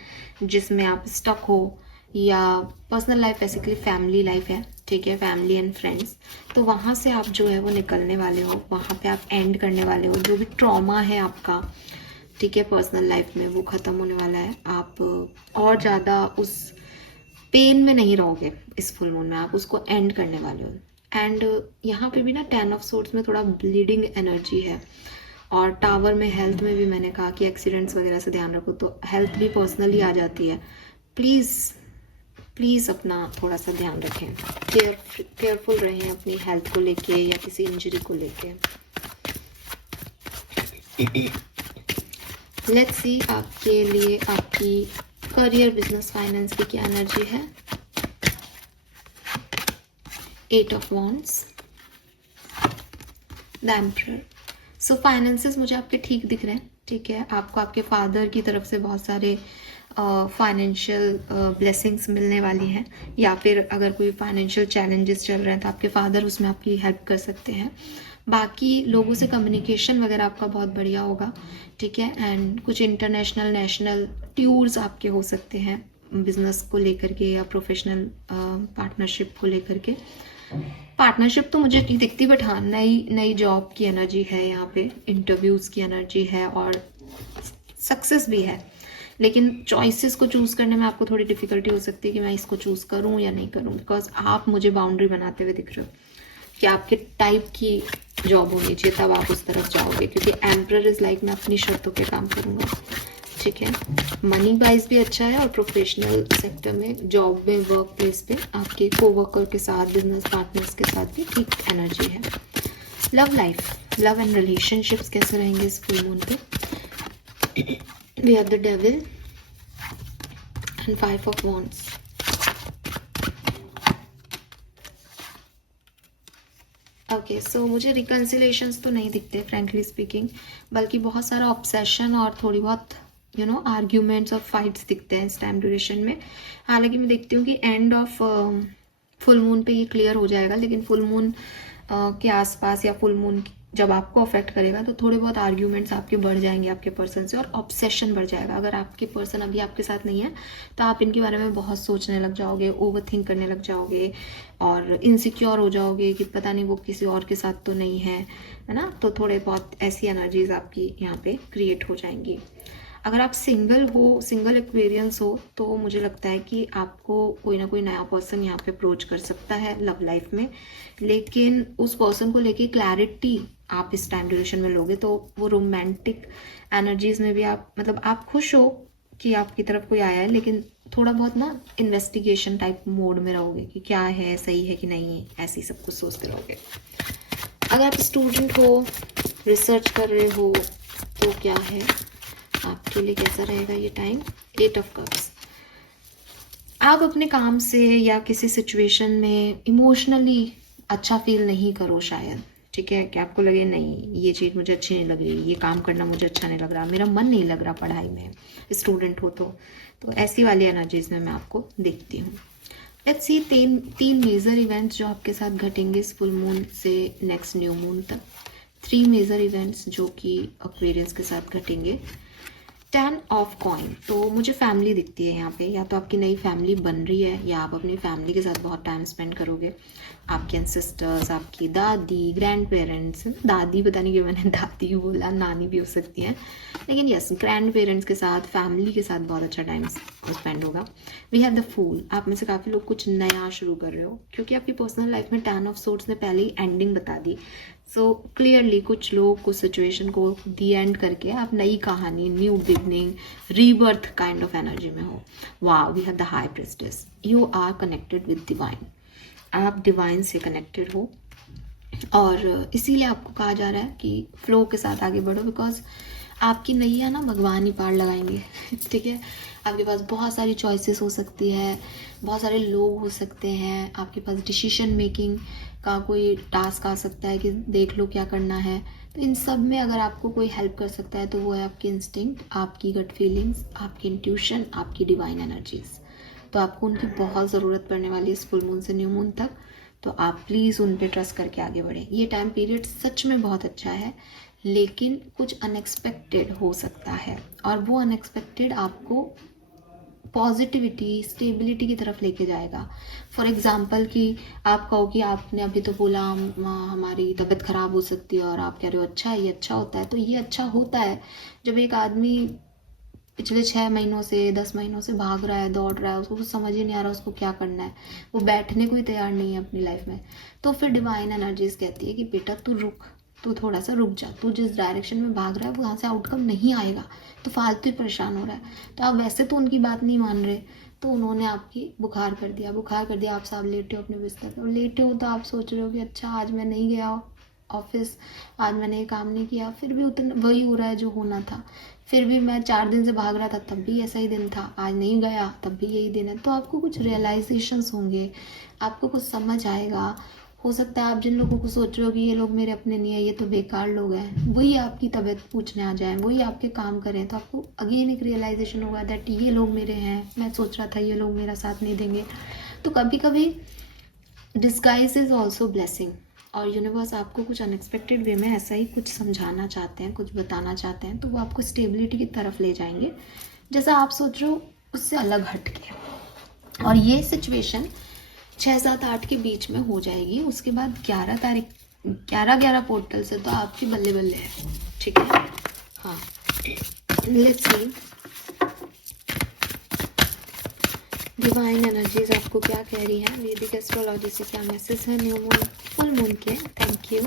जिसमें आप स्टक हो, या personal life basically family life है, ठीक है, फैमिली एंड फ्रेंड्स, तो वहाँ से आप जो है वो निकलने वाले हो, वहाँ पे आप एंड करने वाले हो। जो भी ट्रॉमा है आपका, ठीक है, पर्सनल लाइफ में वो ख़त्म होने वाला है। आप और ज़्यादा उस पेन में नहीं रहोगे इस फुल मून में, आप उसको एंड करने वाले हो। एंड यहाँ पे भी ना 10 ऑफ सोर्ड्स में थोड़ा ब्लीडिंग एनर्जी है, और टावर में हेल्थ में भी मैंने कहा कि एक्सीडेंट्स वगैरह से ध्यान रखो, तो हेल्थ भी पर्सनली आ जाती है। प्लीज़ अपना थोड़ा सा ध्यान रखें, केयरफुल रहें अपनी हेल्थ को लेके या किसी इंजरी को लेके। लेट्स सी आपके लिए आपकी करियर, बिजनेस, फाइनेंस की क्या एनर्जी है। 8 of wands, the emperor. So finances मुझे आपके ठीक दिख रहे हैं, ठीक है। आपको आपके फादर की तरफ से बहुत सारे फाइनेंशियल ब्लेसिंग्स मिलने वाली हैं, या फिर अगर कोई फाइनेंशियल चैलेंजेस चल रहे हैं तो आपके फादर उसमें आपकी हेल्प कर सकते हैं। बाकी लोगों से कम्युनिकेशन वगैरह आपका बहुत बढ़िया होगा, ठीक है। एंड कुछ इंटरनेशनल, नेशनल टूर्स आपके हो सकते हैं बिजनेस को लेकर के या प्रोफेशनल पार्टनरशिप को लेकर के। पार्टनरशिप तो मुझे नहीं दिखती, बट हाँ नई जॉब की एनर्जी है यहाँ पे, इंटरव्यूज़ की एनर्जी है और सक्सेस भी है। लेकिन चॉइसेस को चूज़ करने में आपको थोड़ी डिफ़िकल्टी हो सकती है कि मैं इसको चूज़ करूँ या नहीं करूँ, बिकॉज आप मुझे बाउंड्री बनाते हुए दिख रहे हो कि आपके टाइप की जॉब होनी चाहिए, तब आप उस तरफ जाओगे, क्योंकि एम्परर इज़ लाइक मैं अपनी शर्तों पे काम करूँगा, ठीक है। मनी वाइज भी अच्छा है, और प्रोफेशनल सेक्टर में, जॉब में, वर्क प्लेस पे आपके कोवर्कर के साथ, बिजनेस पार्टनर्स के साथ भी ठीक एनर्जी है। Love life, love and relationships कैसे रहेंगे इस फुल मून पे? We have the devil and 5 of wands. Okay, so मुझे रिकन्सिलेशंस तो नहीं दिखते फ्रेंकली स्पीकिंग, बल्कि बहुत सारा ऑब्सेशन और थोड़ी बहुत आर्ग्यूमेंट्स और फाइट्स दिखते हैं इस टाइम ड्यूरेशन में। हालांकि मैं देखती हूँ कि एंड ऑफ फुल मून पे ये क्लियर हो जाएगा, लेकिन फुल मून के आसपास या फुल मून जब आपको अफेक्ट करेगा तो थोड़े बहुत आर्ग्यूमेंट्स आपके बढ़ जाएंगे आपके पर्सन से, और ऑब्सेशन बढ़ जाएगा। अगर आपके पर्सन अभी आपके साथ नहीं है तो आप इनके बारे में बहुत सोचने लग जाओगे, ओवर थिंक करने लग जाओगे और इनसिक्योर हो जाओगे कि पता नहीं वो किसी और के साथ तो नहीं है ना। तो थोड़े बहुत ऐसी एनर्जीज आपकी यहाँ पे क्रिएट हो जाएंगी। अगर आप सिंगल एक्वेरियंस हो तो मुझे लगता है कि आपको कोई ना कोई नया पर्सन यहाँ पे अप्रोच कर सकता है लव लाइफ में, लेकिन उस पर्सन को लेके क्लैरिटी आप इस टाइम ड्यूरेशन में लोगे तो वो रोमांटिक एनर्जीज में भी आप मतलब आप खुश हो कि आपकी तरफ कोई आया है, लेकिन थोड़ा बहुत ना इन्वेस्टिगेशन टाइप मोड में रहोगे कि क्या है, सही है कि नहीं, ऐसी सब कुछ सोचते रहोगे। अगर आप स्टूडेंट हो, रिसर्च कर रहे हो, तो क्या है आपके लिए, कैसा रहेगा ये टाइम। 8 of cups. आप अपने काम से या किसी सिचुएशन में इमोशनली अच्छा फील नहीं करो शायद, ठीक है, कि आपको लगे नहीं ये चीज़ मुझे अच्छी नहीं लग रही, ये काम करना मुझे अच्छा नहीं लग रहा, मेरा मन नहीं लग रहा पढ़ाई में, स्टूडेंट हो तो ऐसी वाली एनर्जीज में मैं आपको देखती हूँ। लेट्स सी तीन मेजर इवेंट्स जो आपके साथ घटेंगे इस फुल मून से नेक्स्ट न्यू मून तक। 3 मेजर इवेंट्स जो कि एक्वेरियंस के साथ घटेंगे। 10 ऑफ कॉइन, तो मुझे फैमिली दिखती है यहाँ पे, या तो आपकी नई फैमिली बन रही है या आप अपनी फैमिली के साथ बहुत टाइम स्पेंड करोगे। आपके एंसेस्टर्स, आपकी दादी, ग्रैंड पेरेंट्स, दादी पता नहीं क्यों मैंने दादी बोला, नानी भी हो सकती हैं, लेकिन यस ग्रैंड पेरेंट्स के साथ, फैमिली के साथ बहुत अच्छा टाइम स्पेंड होगा। वी हैव द फूल, आप में से काफ़ी लोग कुछ नया शुरू कर रहे हो क्योंकि आपकी पर्सनल लाइफ में 10 ऑफ सोर्ट्स ने पहले ही एंडिंग बता दी। सो क्लियरली कुछ लोग कुछ सिचुएशन को दी एंड करके आप नई कहानी, new beginning, rebirth kind of energy में हो। वाह, we have the high priestess, you are connected with divine, आप डिवाइन से कनेक्टेड हो और इसीलिए आपको कहा जा रहा है कि फ्लो के साथ आगे बढ़ो, बिकॉज आपकी नैया ना भगवान ही पार लगाएंगे ठीक है। आपके पास बहुत सारी चॉइसेस हो सकती है, बहुत सारे लोग हो सकते हैं, आपके पास डिसीजन मेकिंग का कोई टास्क आ सकता है कि देख लो क्या करना है। तो इन सब में अगर आपको कोई हेल्प कर सकता है तो वो है आपकी इंस्टिंक्ट, आपकी गट फीलिंग्स, आपकी इंट्यूशन, आपकी डिवाइन एनर्जीज। तो आपको उनकी बहुत ज़रूरत पड़ने वाली है इस फुल मून से न्यू मून तक। तो आप प्लीज़ उन पे ट्रस्ट करके आगे बढ़ें। ये टाइम पीरियड सच में बहुत अच्छा है, लेकिन कुछ अनएक्सपेक्टेड हो सकता है और वो अनएक्सपेक्टेड आपको पॉजिटिविटी, स्टेबिलिटी की तरफ लेके जाएगा। फॉर एग्जांपल कि आप कहो कि आपने अभी तो बोला हमारी तबीयत ख़राब हो सकती है और आप कह रहे हो अच्छा ये अच्छा होता है। तो ये अच्छा होता है जब एक आदमी पिछले 6 महीनों से 10 महीनों से भाग रहा है, दौड़ रहा है, उसको कुछ समझ ही नहीं आ रहा उसको क्या करना है, वो बैठने को ही तैयार नहीं है अपनी लाइफ में। तो फिर डिवाइन एनर्जीज कहती है कि बेटा तू रुक, तू थोड़ा सा रुक जा, तू जिस डायरेक्शन में भाग रहा है वहाँ से आउटकम नहीं आएगा, तो फालतू ही परेशान हो रहा है। तो आप वैसे तो उनकी बात नहीं मान रहे, तो उन्होंने आपकी बुखार कर दिया, आप साहब लेटे हो अपने बिस्तर पर, और लेटे हो तो आप सोच रहे हो कि अच्छा आज मैं नहीं गया ऑफिस, आज मैंने ये काम नहीं किया, फिर भी उतना वही हो रहा है जो होना था, फिर भी मैं 4 दिन से भाग रहा था तब भी ऐसा ही दिन था, आज नहीं गया तब भी यही दिन है। तो आपको कुछ रियलाइजेशंस होंगे, आपको कुछ समझ आएगा। हो सकता है आप जिन लोगों को सोच रहे हो कि ये लोग मेरे अपने नहीं है, ये तो बेकार लोग हैं, वही आपकी तबीयत पूछने आ जाए, वही आपके काम करें, तो आपको अगेन एक रियलाइजेशन होगा दैट ये लोग मेरे हैं, मैं सोच रहा था ये लोग मेरा साथ नहीं देंगे। तो कभी कभी डिस्गाइज इज ऑल्सो ब्लेसिंग, और यूनिवर्स आपको कुछ अनएक्सपेक्टेड वे में ऐसा ही कुछ समझाना चाहते हैं, कुछ बताना चाहते हैं, तो वो आपको स्टेबिलिटी की तरफ ले जाएंगे जैसा आप सोच रहे हो उससे अलग हट के। और ये सिचुएशन 6, 7, 8 के बीच में हो जाएगी। उसके बाद 11 पोर्टल से तो आपकी बल्ले बल्ले है, ठीक है। हाँ, लेट्स सी डिवाइन एनर्जीज आपको क्या कह रही है, वैदिक एस्ट्रोलॉजी से क्या मैसेज है न्यू मून फुल मून के। Thank you.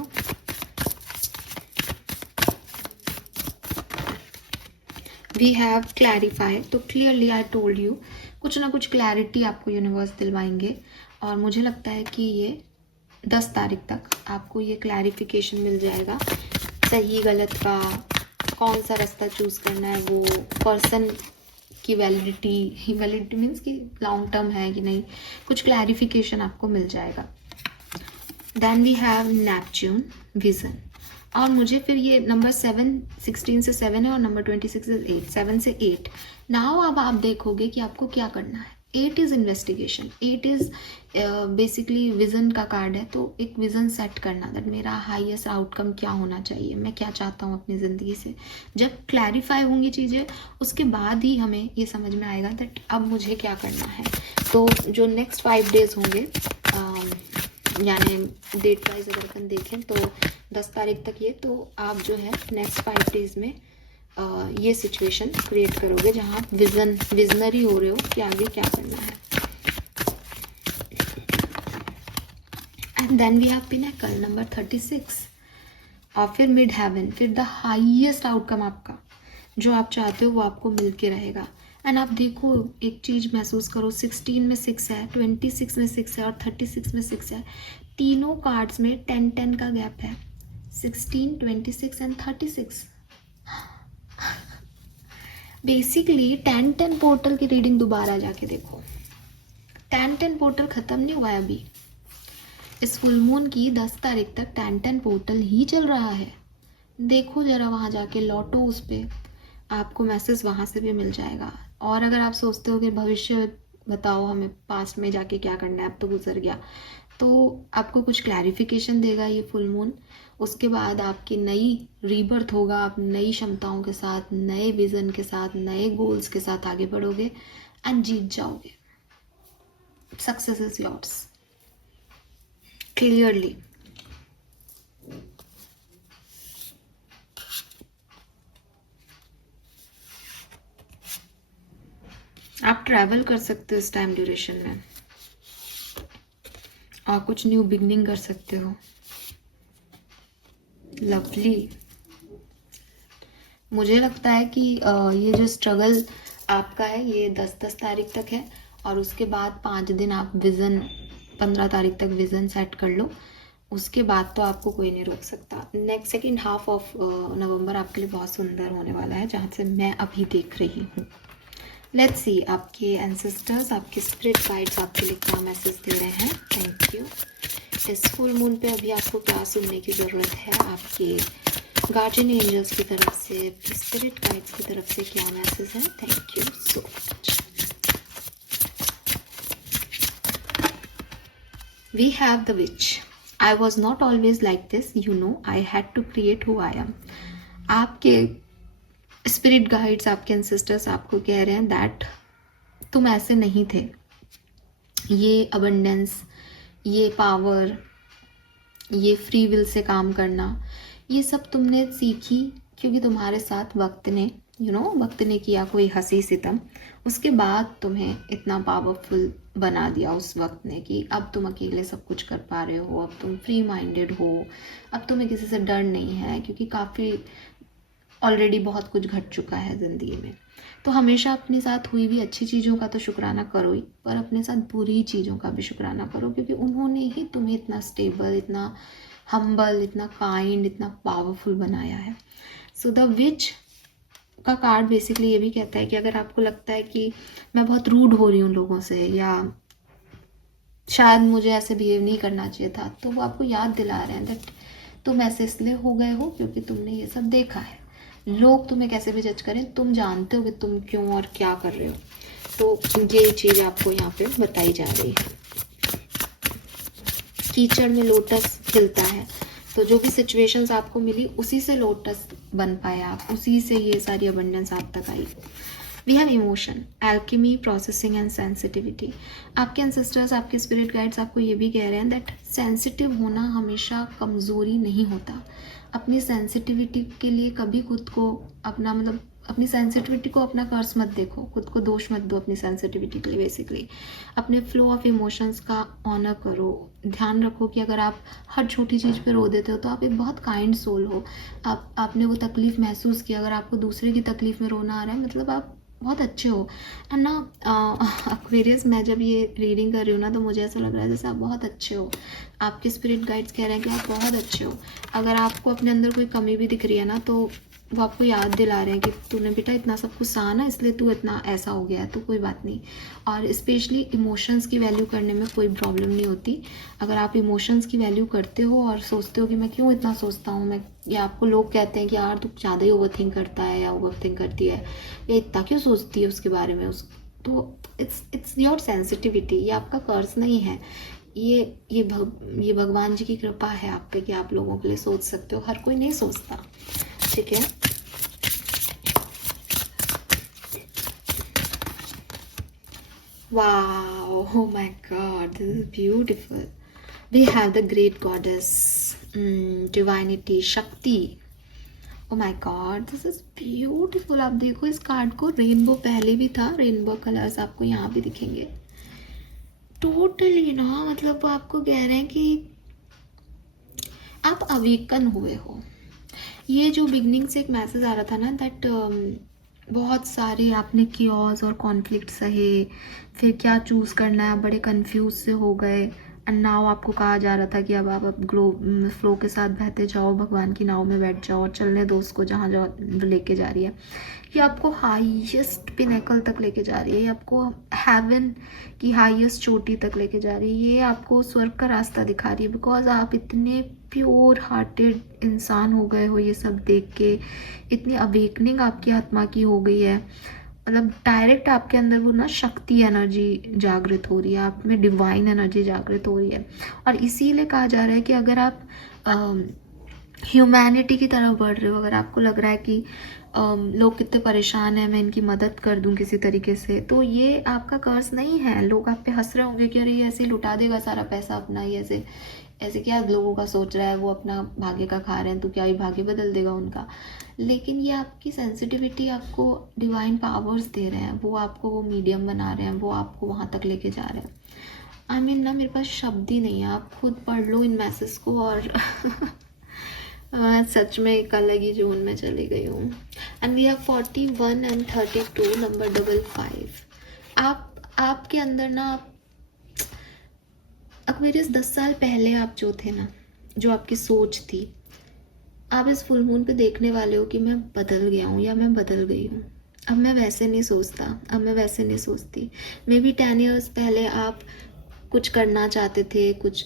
We have clarify, तो क्लियरली आई टोल्ड यू, कुछ ना कुछ क्लैरिटी आपको यूनिवर्स दिलवाएंगे, और मुझे लगता है कि ये 10 तारीख तक आपको ये क्लैरिफिकेशन मिल जाएगा सही गलत का, कौन सा रास्ता चूज़ करना है, वो पर्सन की वैलिडिटी मीन्स कि लॉन्ग टर्म है कि नहीं, कुछ क्लैरिफिकेशन आपको मिल जाएगा। Then we have Neptune vision, और मुझे फिर ये नंबर 16 से 7 है और नंबर 26 से 8, 7 से 8। नाउ अब आप देखोगे कि आपको क्या करना है, 8 is investigation, 8 is basically vision का कार्ड है। तो एक विज़न सेट करना, दैट मेरा हाईएस्ट आउटकम क्या होना चाहिए, मैं क्या चाहता हूँ अपनी ज़िंदगी से। जब क्लैरिफाई होंगी चीज़ें, उसके बाद ही हमें ये समझ में आएगा दैट अब मुझे क्या करना है। तो जो नेक्स्ट 5 डेज़ होंगे, यानी डेट वाइज अगर अपन देखें तो 10 तारीख तक ये, तो आप जो है नेक्स्ट 5 डेज़ में ये सिचुएशन क्रिएट करोगे जहाँ आप विजनरी हो रहे हो कि आगे क्या करना है। And then we have pinnacle number 36, और फिर मिड हेवन, फिर द हाईएस्ट आउटकम आपका जो आप चाहते हो वो आपको मिल के रहेगा। एंड आप देखो, एक चीज़ महसूस करो, 16 में 6 है, 26 में 6 है और 36 में 6 है। तीनों कार्ड्स में 10-10 का गैप है, 16, 26 एंड 36। बेसिकली 10-10 पोर्टल की रीडिंग दोबारा जाके देखो, 10-10 पोर्टल ख़त्म नहीं हुआ है अभी। इस फुल मून की 10 तारीख तक 10-10 पोर्टल ही चल रहा है। देखो ज़रा, वहाँ जाके लौटो उस पर, आपको मैसेज वहाँ से भी मिल जाएगा। और अगर आप सोचते हो कि भविष्य बताओ हमें, पास्ट में जाके क्या करना है, अब तो गुजर गया, तो आपको कुछ क्लैरिफिकेशन देगा ये फुल मून। उसके बाद आपकी नई रीबर्थ होगा, आप नई क्षमताओं के साथ, नए विज़न के साथ, नए गोल्स के साथ आगे बढ़ोगे एंड जीत जाओगे। Success is yours clearly. आप ट्रैवल कर सकते हो इस टाइम ड्यूरेशन में, और कुछ न्यू बिगनिंग कर सकते हो। लवली। मुझे लगता है कि ये जो स्ट्रगल आपका है ये 10-10 तारीख तक है, और उसके बाद 5 दिन आप विज़न, 15 तारीख तक विज़न सेट कर लो। उसके बाद तो आपको कोई नहीं रोक सकता। Next second half of November आपके लिए बहुत सुंदर होने वाला है, जहाँ से मैं अभी देख रही हूँ। लेट्स सी आपके एंसेस्टर्स, आपके स्पिरिट गाइड्स आपके लिए क्या मैसेज दे रहे हैं। Thank you. इस फुल मून पे अभी आपको क्या सुनने की ज़रूरत है, आपके गार्जियन एंजल्स की तरफ से, स्पिरिट गाइड्स की तरफ से क्या मैसेज है। Thank you so much. We have the witch. I was not always like this, you know, I had to create who I am. आपके स्पिरिट गाइड्स, आपके एंसेस्टर्स आपको कह रहे हैं दैट तुम ऐसे नहीं थे। ये अबंडेंस, ये पावर, ये फ्री विल से काम करना, ये सब तुमने सीखी क्योंकि तुम्हारे साथ वक्त ने वक्त ने किया कोई हंसी सितम। उसके बाद तुम्हें इतना पावरफुल बना दिया उस वक्त ने कि अब तुम अकेले सब कुछ कर पा रहे हो, अब तुम फ्री माइंडेड हो, अब तुम्हें किसी से डर नहीं है, क्योंकि काफ़ी ऑलरेडी बहुत कुछ घट चुका है ज़िंदगी में। तो हमेशा अपने साथ हुई भी अच्छी चीज़ों का तो शुक्राना करो ही, पर अपने साथ बुरी चीज़ों का भी शुक्राना करो, क्योंकि उन्होंने ही तुम्हें इतना स्टेबल, इतना हम्बल, इतना काइंड, इतना पावरफुल बनाया है। सो द विच का कार्ड बेसिकली ये भी कहता है कि अगर आपको लगता है कि मैं बहुत रूड हो रही हूँ लोगों से, या शायद मुझे ऐसे बिहेव नहीं करना चाहिए था, तो वो आपको याद दिला रहे हैं दैट तुम ऐसे इसलिए हो गए हो क्योंकि तुमने ये सब देखा है। लोग तुम्हें कैसे भी जज करें, तुम जानते हो कि तुम क्यों और क्या कर रहे हो। तो ये चीज़ आपको यहाँ पे बताई जा रही है। कीचड़ में लोटस खिलता है, तो जो भी सिचुएशंस आपको मिली उसी से लोटस बन पाए आप, उसी से ये सारी अबंडेंस आप तक आई। We have emotion, alchemy, processing and sensitivity. आपके एंसेस्टर्स, आपके स्पिरिट गाइड्स आपको ये भी कह रहे हैं दैट सेंसिटिव होना हमेशा कमज़ोरी नहीं होता। अपनी सेंसिटिविटी के लिए कभी खुद को अपना अपनी सेंसिटिविटी को अपना कर्ज मत देखो, खुद को दोष मत दो अपनी सेंसिटिविटी के लिए। बेसिकली अपने फ्लो ऑफ इमोशंस का ऑनर करो। ध्यान रखो कि अगर आप हर छोटी चीज़ पे रो देते हो तो आप एक बहुत काइंड सोल हो। आपने वो तकलीफ़ महसूस की, अगर आपको दूसरे की तकलीफ़ में रोना आ रहा है मतलब आप बहुत अच्छे हो। एंड ना एक्वेरियस, मैं जब ये रीडिंग कर रही हूँ ना तो मुझे ऐसा लग रहा है जैसे आप बहुत अच्छे हो। आपके स्पिरिट गाइड्स कह रहे हैं कि आप बहुत अच्छे हो। अगर आपको अपने अंदर कोई कमी भी दिख रही है ना, तो वो आपको याद दिला रहे हैं कि तूने बेटा इतना सब कुछ सहा ना, इसलिए तू इतना ऐसा हो गया है, तो कोई बात नहीं। और स्पेशली इमोशंस की वैल्यू करने में कोई प्रॉब्लम नहीं होती। अगर आप इमोशंस की वैल्यू करते हो और सोचते हो कि मैं क्यों इतना सोचता हूँ, मैं, या आपको लोग कहते हैं कि यार तू ज़्यादा ही ओवर थिंक करता है या ओवर थिंक करती है, या इतना क्यों सोचती है उसके बारे में, तो इट्स योर सेंसिटिविटी, ये आपका कर्ज नहीं है, ये भगवान जी की कृपा है आप पे कि आप लोगों के लिए सोच सकते हो, हर कोई नहीं सोचता, ठीक है। Wow, oh my God, this is beautiful. We have the great goddess, divinity, Shakti. Oh my God, this is beautiful. आप देखो इस कार्ड को, रेनबो पहले भी था, रेनबो कलर्स आपको यहाँ भी दिखेंगे। टोटली ना, मतलब आपको कह रहे हैं कि आप अवेकन हुए हो। ये जो बिगनिंग से एक मैसेज आ रहा था ना, दैट बहुत सारे आपने कियोस और कॉन्फ्लिक्ट सहे, फिर क्या चूज़ करना है, आप बड़े कंफ्यूज से हो गए, एंड नाउ आपको कहा जा रहा था कि अब आप फ्लो के साथ बहते जाओ, भगवान की नाव में बैठ जाओ और चलने दो उसको जहाँ जहाँ लेके जा रही है। ये आपको हाईएस्ट पिनेकल तक लेके जा रही है, ये आपको हेवन की हाईएस्ट चोटी तक लेके जा रही है, ये आपको स्वर्ग का रास्ता दिखा रही है, बिकॉज आप इतने प्योर हार्टेड इंसान हो गए हो। ये सब देख के इतनी अवेकनिंग आपकी आत्मा की हो गई है, मतलब डायरेक्ट आपके अंदर वो ना शक्ति एनर्जी जागृत हो रही है, आप में डिवाइन एनर्जी जागृत हो रही है। और इसीलिए कहा जा रहा है कि अगर आप ह्यूमैनिटी की तरफ बढ़ रहे हो, अगर आपको लग रहा है कि लोग कितने परेशान हैं, मैं इनकी मदद कर दूं किसी तरीके से, तो ये आपका कर्ज नहीं है। लोग आप पे हंस रहे होंगे कि अरे ये ऐसे लुटा देगा सारा पैसा अपना, ये ऐसे ऐसे क्या लोगों का सोच रहा है, वो अपना भाग्य का खा रहे हैं, तो क्या ही भाग्य बदल देगा उनका। लेकिन ये आपकी सेंसिटिविटी आपको डिवाइन पावर्स दे रहे हैं, वो आपको वो मीडियम बना रहे हैं, वो आपको वहाँ तक लेके जा रहे हैं। आई मीन ना, मेरे पास शब्द ही नहीं है, आप खुद पढ़ लो इन मैसेज को। और सच में एक अलग ही जोन में चली गई हूँ। And we have 41 and 32 number 55। आपके अंदर ना, एक्वेरियस 10 साल पहले आप जो थे ना, जो आपकी सोच थी, आप इस फुल मून पे देखने वाले हो कि मैं बदल गया हूँ या मैं बदल गई हूँ। अब मैं वैसे नहीं सोचता, अब मैं वैसे नहीं सोचती। मे बी 10 ईयर्स पहले आप कुछ करना चाहते थे, कुछ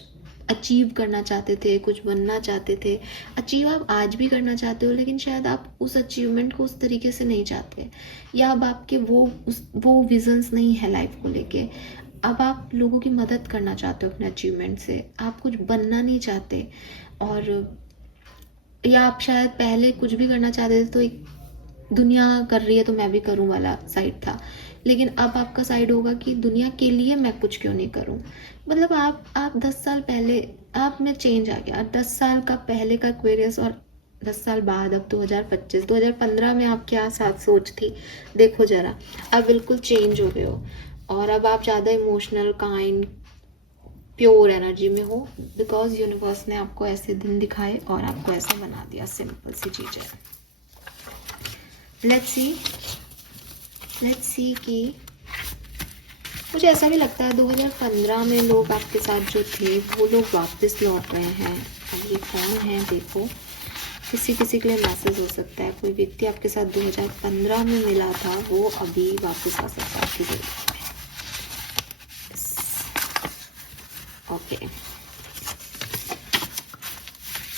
अचीव करना चाहते थे, कुछ बनना चाहते थे। अचीव आप आज भी करना चाहते हो, लेकिन शायद आप उस अचीवमेंट को उस तरीके से नहीं चाहते, या अब आपके वो विजन्स नहीं है लाइफ को लेके। अब आप लोगों की मदद करना चाहते हो अपने अचीवमेंट से, आप कुछ बनना नहीं चाहते। और या आप शायद पहले कुछ भी करना चाहते थे तो एक दुनिया कर रही है तो मैं भी करूं वाला साइड था, लेकिन अब आपका साइड होगा कि दुनिया के लिए मैं कुछ क्यों नहीं करूं। मतलब आप 10 साल पहले आप में चेंज आ गया। 10 साल का पहले का एक्वेरियस और 10 साल बाद, अब 2025 2015 में आप क्या साथ सोच थी, देखो जरा, अब बिल्कुल चेंज हो गए हो। और अब आप ज़्यादा इमोशनल, काइंड, प्योर एनर्जी में हो, बिकॉज यूनिवर्स ने आपको ऐसे दिन दिखाए और आपको ऐसा बना दिया। सिंपल सी चीज़ है। लेट्स सी कि मुझे ऐसा भी लगता है 2015 में लोग आपके साथ जो थे वो लोग वापस लौट रहे हैं। अब ये कौन है देखो, किसी के लिए मैसेज हो सकता है। कोई व्यक्ति आपके साथ 2015 में मिला था, वो अभी वापस आ सकता है आपकी ज़िंदगी में। ओके,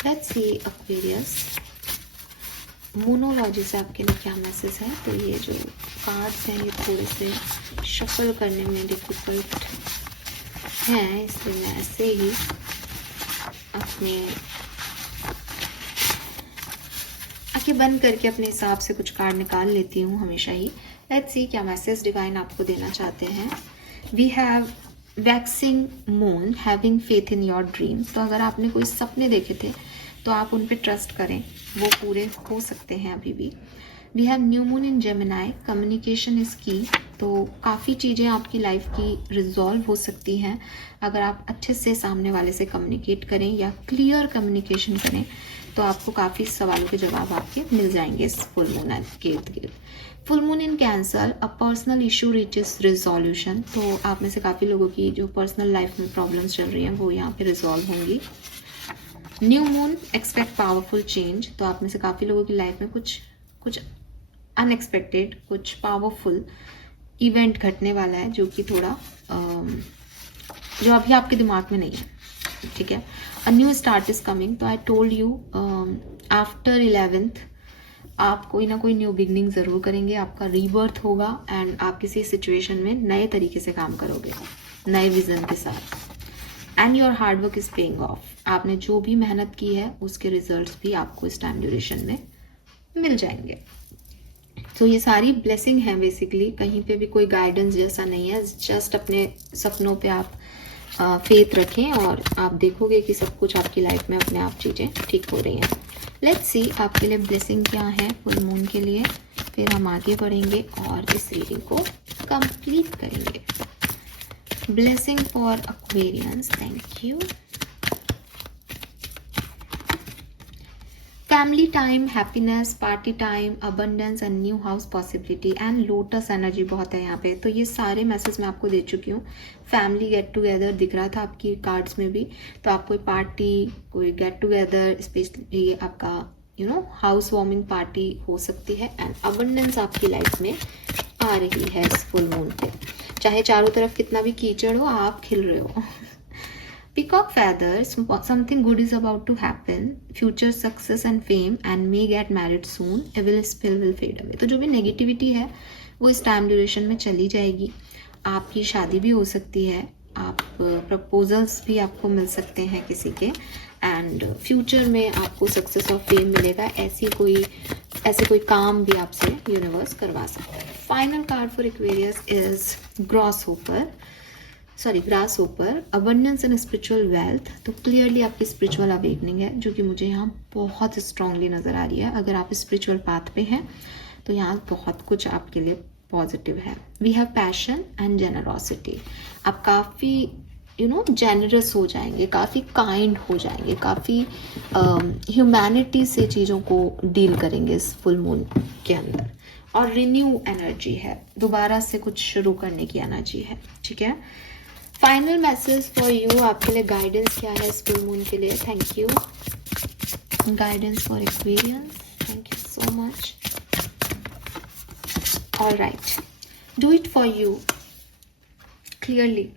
लेट्स सी एक्वेरियस मोनोलॉजी से आपके लिए क्या मैसेज है। तो ये जो कार्ड्स हैं ये थोड़े से शफल करने में डिफिकल्ट हैं, इसलिए मैं ऐसे ही अपने आंखें बंद करके अपने हिसाब से कुछ कार्ड निकाल लेती हूँ हमेशा ही। लेट्स सी क्या मैसेज डिवाइन आपको देना चाहते हैं। We have waxing moon, having faith in your dreams. तो अगर आपने कोई सपने देखे थे तो आप उन पे ट्रस्ट करें, वो पूरे हो सकते हैं अभी भी। We have new moon in Gemini, communication is key. तो काफ़ी चीज़ें आपकी लाइफ की रिजॉल्व हो सकती हैं अगर आप अच्छे से सामने वाले से कम्युनिकेट करें या क्लियर कम्युनिकेशन करें, तो आपको काफ़ी सवालों के जवाब आपके मिल जाएंगे इस फुल मून के इर्द गिर्द। Full moon in cancer, a personal issue reaches resolution. तो आप में से काफ़ी लोगों की जो पर्सनल लाइफ में प्रॉब्लम्स चल रही हैं वो यहाँ पे रिजॉल्व होंगी। New moon, expect powerful change. तो आप में से काफ़ी लोगों की लाइफ में कुछ अनएक्सपेक्टेड, कुछ पावरफुल इवेंट घटने वाला है जो कि थोड़ा जो अभी आपके दिमाग में नहीं है, ठीक है। A new start is coming. तो आई टोल्ड यू आफ्टर 11th आप कोई ना कोई न्यू बिगनिंग ज़रूर करेंगे, आपका रीबर्थ होगा एंड आप किसी सिचुएशन में नए तरीके से काम करोगे, नए विज़न के साथ। And your hard work is paying off. आपने जो भी मेहनत की है उसके रिजल्ट्स भी आपको इस टाइम ड्यूरेशन में मिल जाएंगे। तो ये सारी ब्लेसिंग है बेसिकली, कहीं पे भी कोई गाइडेंस जैसा नहीं है, जस्ट अपने सपनों पे आप फेथ रखें और आप देखोगे कि सब कुछ आपकी लाइफ में अपने आप चीज़ें ठीक हो रही हैं। लेट्स सी आपके लिए ब्लेसिंग क्या है फुल मून के लिए, फिर हम आगे बढ़ेंगे और इस रीडिंग को कंप्लीट करेंगे। Blessing for Aquarians, thank you. Family time, happiness, party time, abundance and new house possibility and lotus energy बहुत है यहाँ पे। तो ये सारे मैसेज मैं आपको दे चुकी हूँ। फैमिली गेट टुगेदर दिख रहा था आपकी कार्ड्स में भी, तो आप कोई पार्टी, कोई गेट टुगेदर, स्पेशली आपका हाउस वार्मिंग पार्टी हो सकती है। एंड अबंडेंस आपकी लाइफ में आ रही है इस फुल मून पे, चाहे चारों तरफ कितना भी कीचड़ हो, आप खिल रहे हो। Peacock feathers, something good is about to happen, future success and fame, and may get married soon, evil spill will fade away। तो जो भी नेगेटिविटी है वो इस टाइम ड्यूरेशन में चली जाएगी। आपकी शादी भी हो सकती है, आप प्रपोजल्स भी आपको मिल सकते हैं किसी के, एंड फ्यूचर में आपको सक्सेस और फेम मिलेगा। ऐसे कोई काम भी आपसे यूनिवर्स करवा सकता है। Final card for Aquarius is grass ऊपर, अबंडेंस एंड स्पिरिचुअल वेल्थ। तो क्लियरली आपकी स्पिरिचुअल अवेकनिंग है जो कि मुझे यहाँ बहुत स्ट्रांगली नज़र आ रही है। अगर आप स्पिरिचुअल पाथ पे हैं तो यहाँ बहुत कुछ आपके लिए पॉजिटिव है। We have passion and generosity. आप काफ़ी जेनरस हो जाएंगे, काफ़ी काइंड हो जाएंगे, काफ़ी ह्यूमैनिटी से चीज़ों को डील करेंगे इस फुल मून के अंदर। और रिन्यू एनर्जी है, दोबारा से कुछ शुरू करने की एनर्जी है, ठीक है। फाइनल मैसेज फॉर यू, आपके लिए गाइडेंस क्या है इस फुल मून के लिए? Thank you. Guidance for Aquarians, thank you so much. Alright, do it for you. Clearly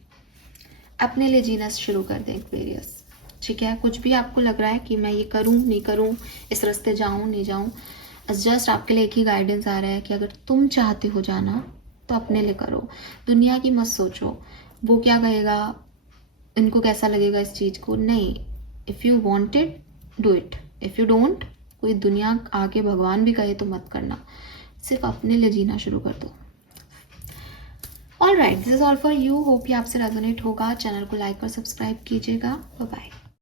अपने लिए जीना शुरू कर दें एक्वेरियस, ठीक है। कुछ भी आपको लग रहा है कि मैं ये करूं नहीं करूं, इस रास्ते जाऊं नहीं जाऊं, जस्ट आपके लिए एक ही गाइडेंस आ रहा है कि अगर तुम चाहते हो जाना तो अपने लिए करो। दुनिया की मत सोचो वो क्या कहेगा, इनको कैसा लगेगा इस चीज़ को, नहीं। If you want it, do it. If you don't, कोई दुनिया आके भगवान भी कहे तो मत करना, सिर्फ अपने लिए जीना शुरू कर दो। All right, this is all for you. Hope ये आपसे रेजोनेट होगा। चैनल को लाइक और सब्सक्राइब कीजिएगा। Bye bye.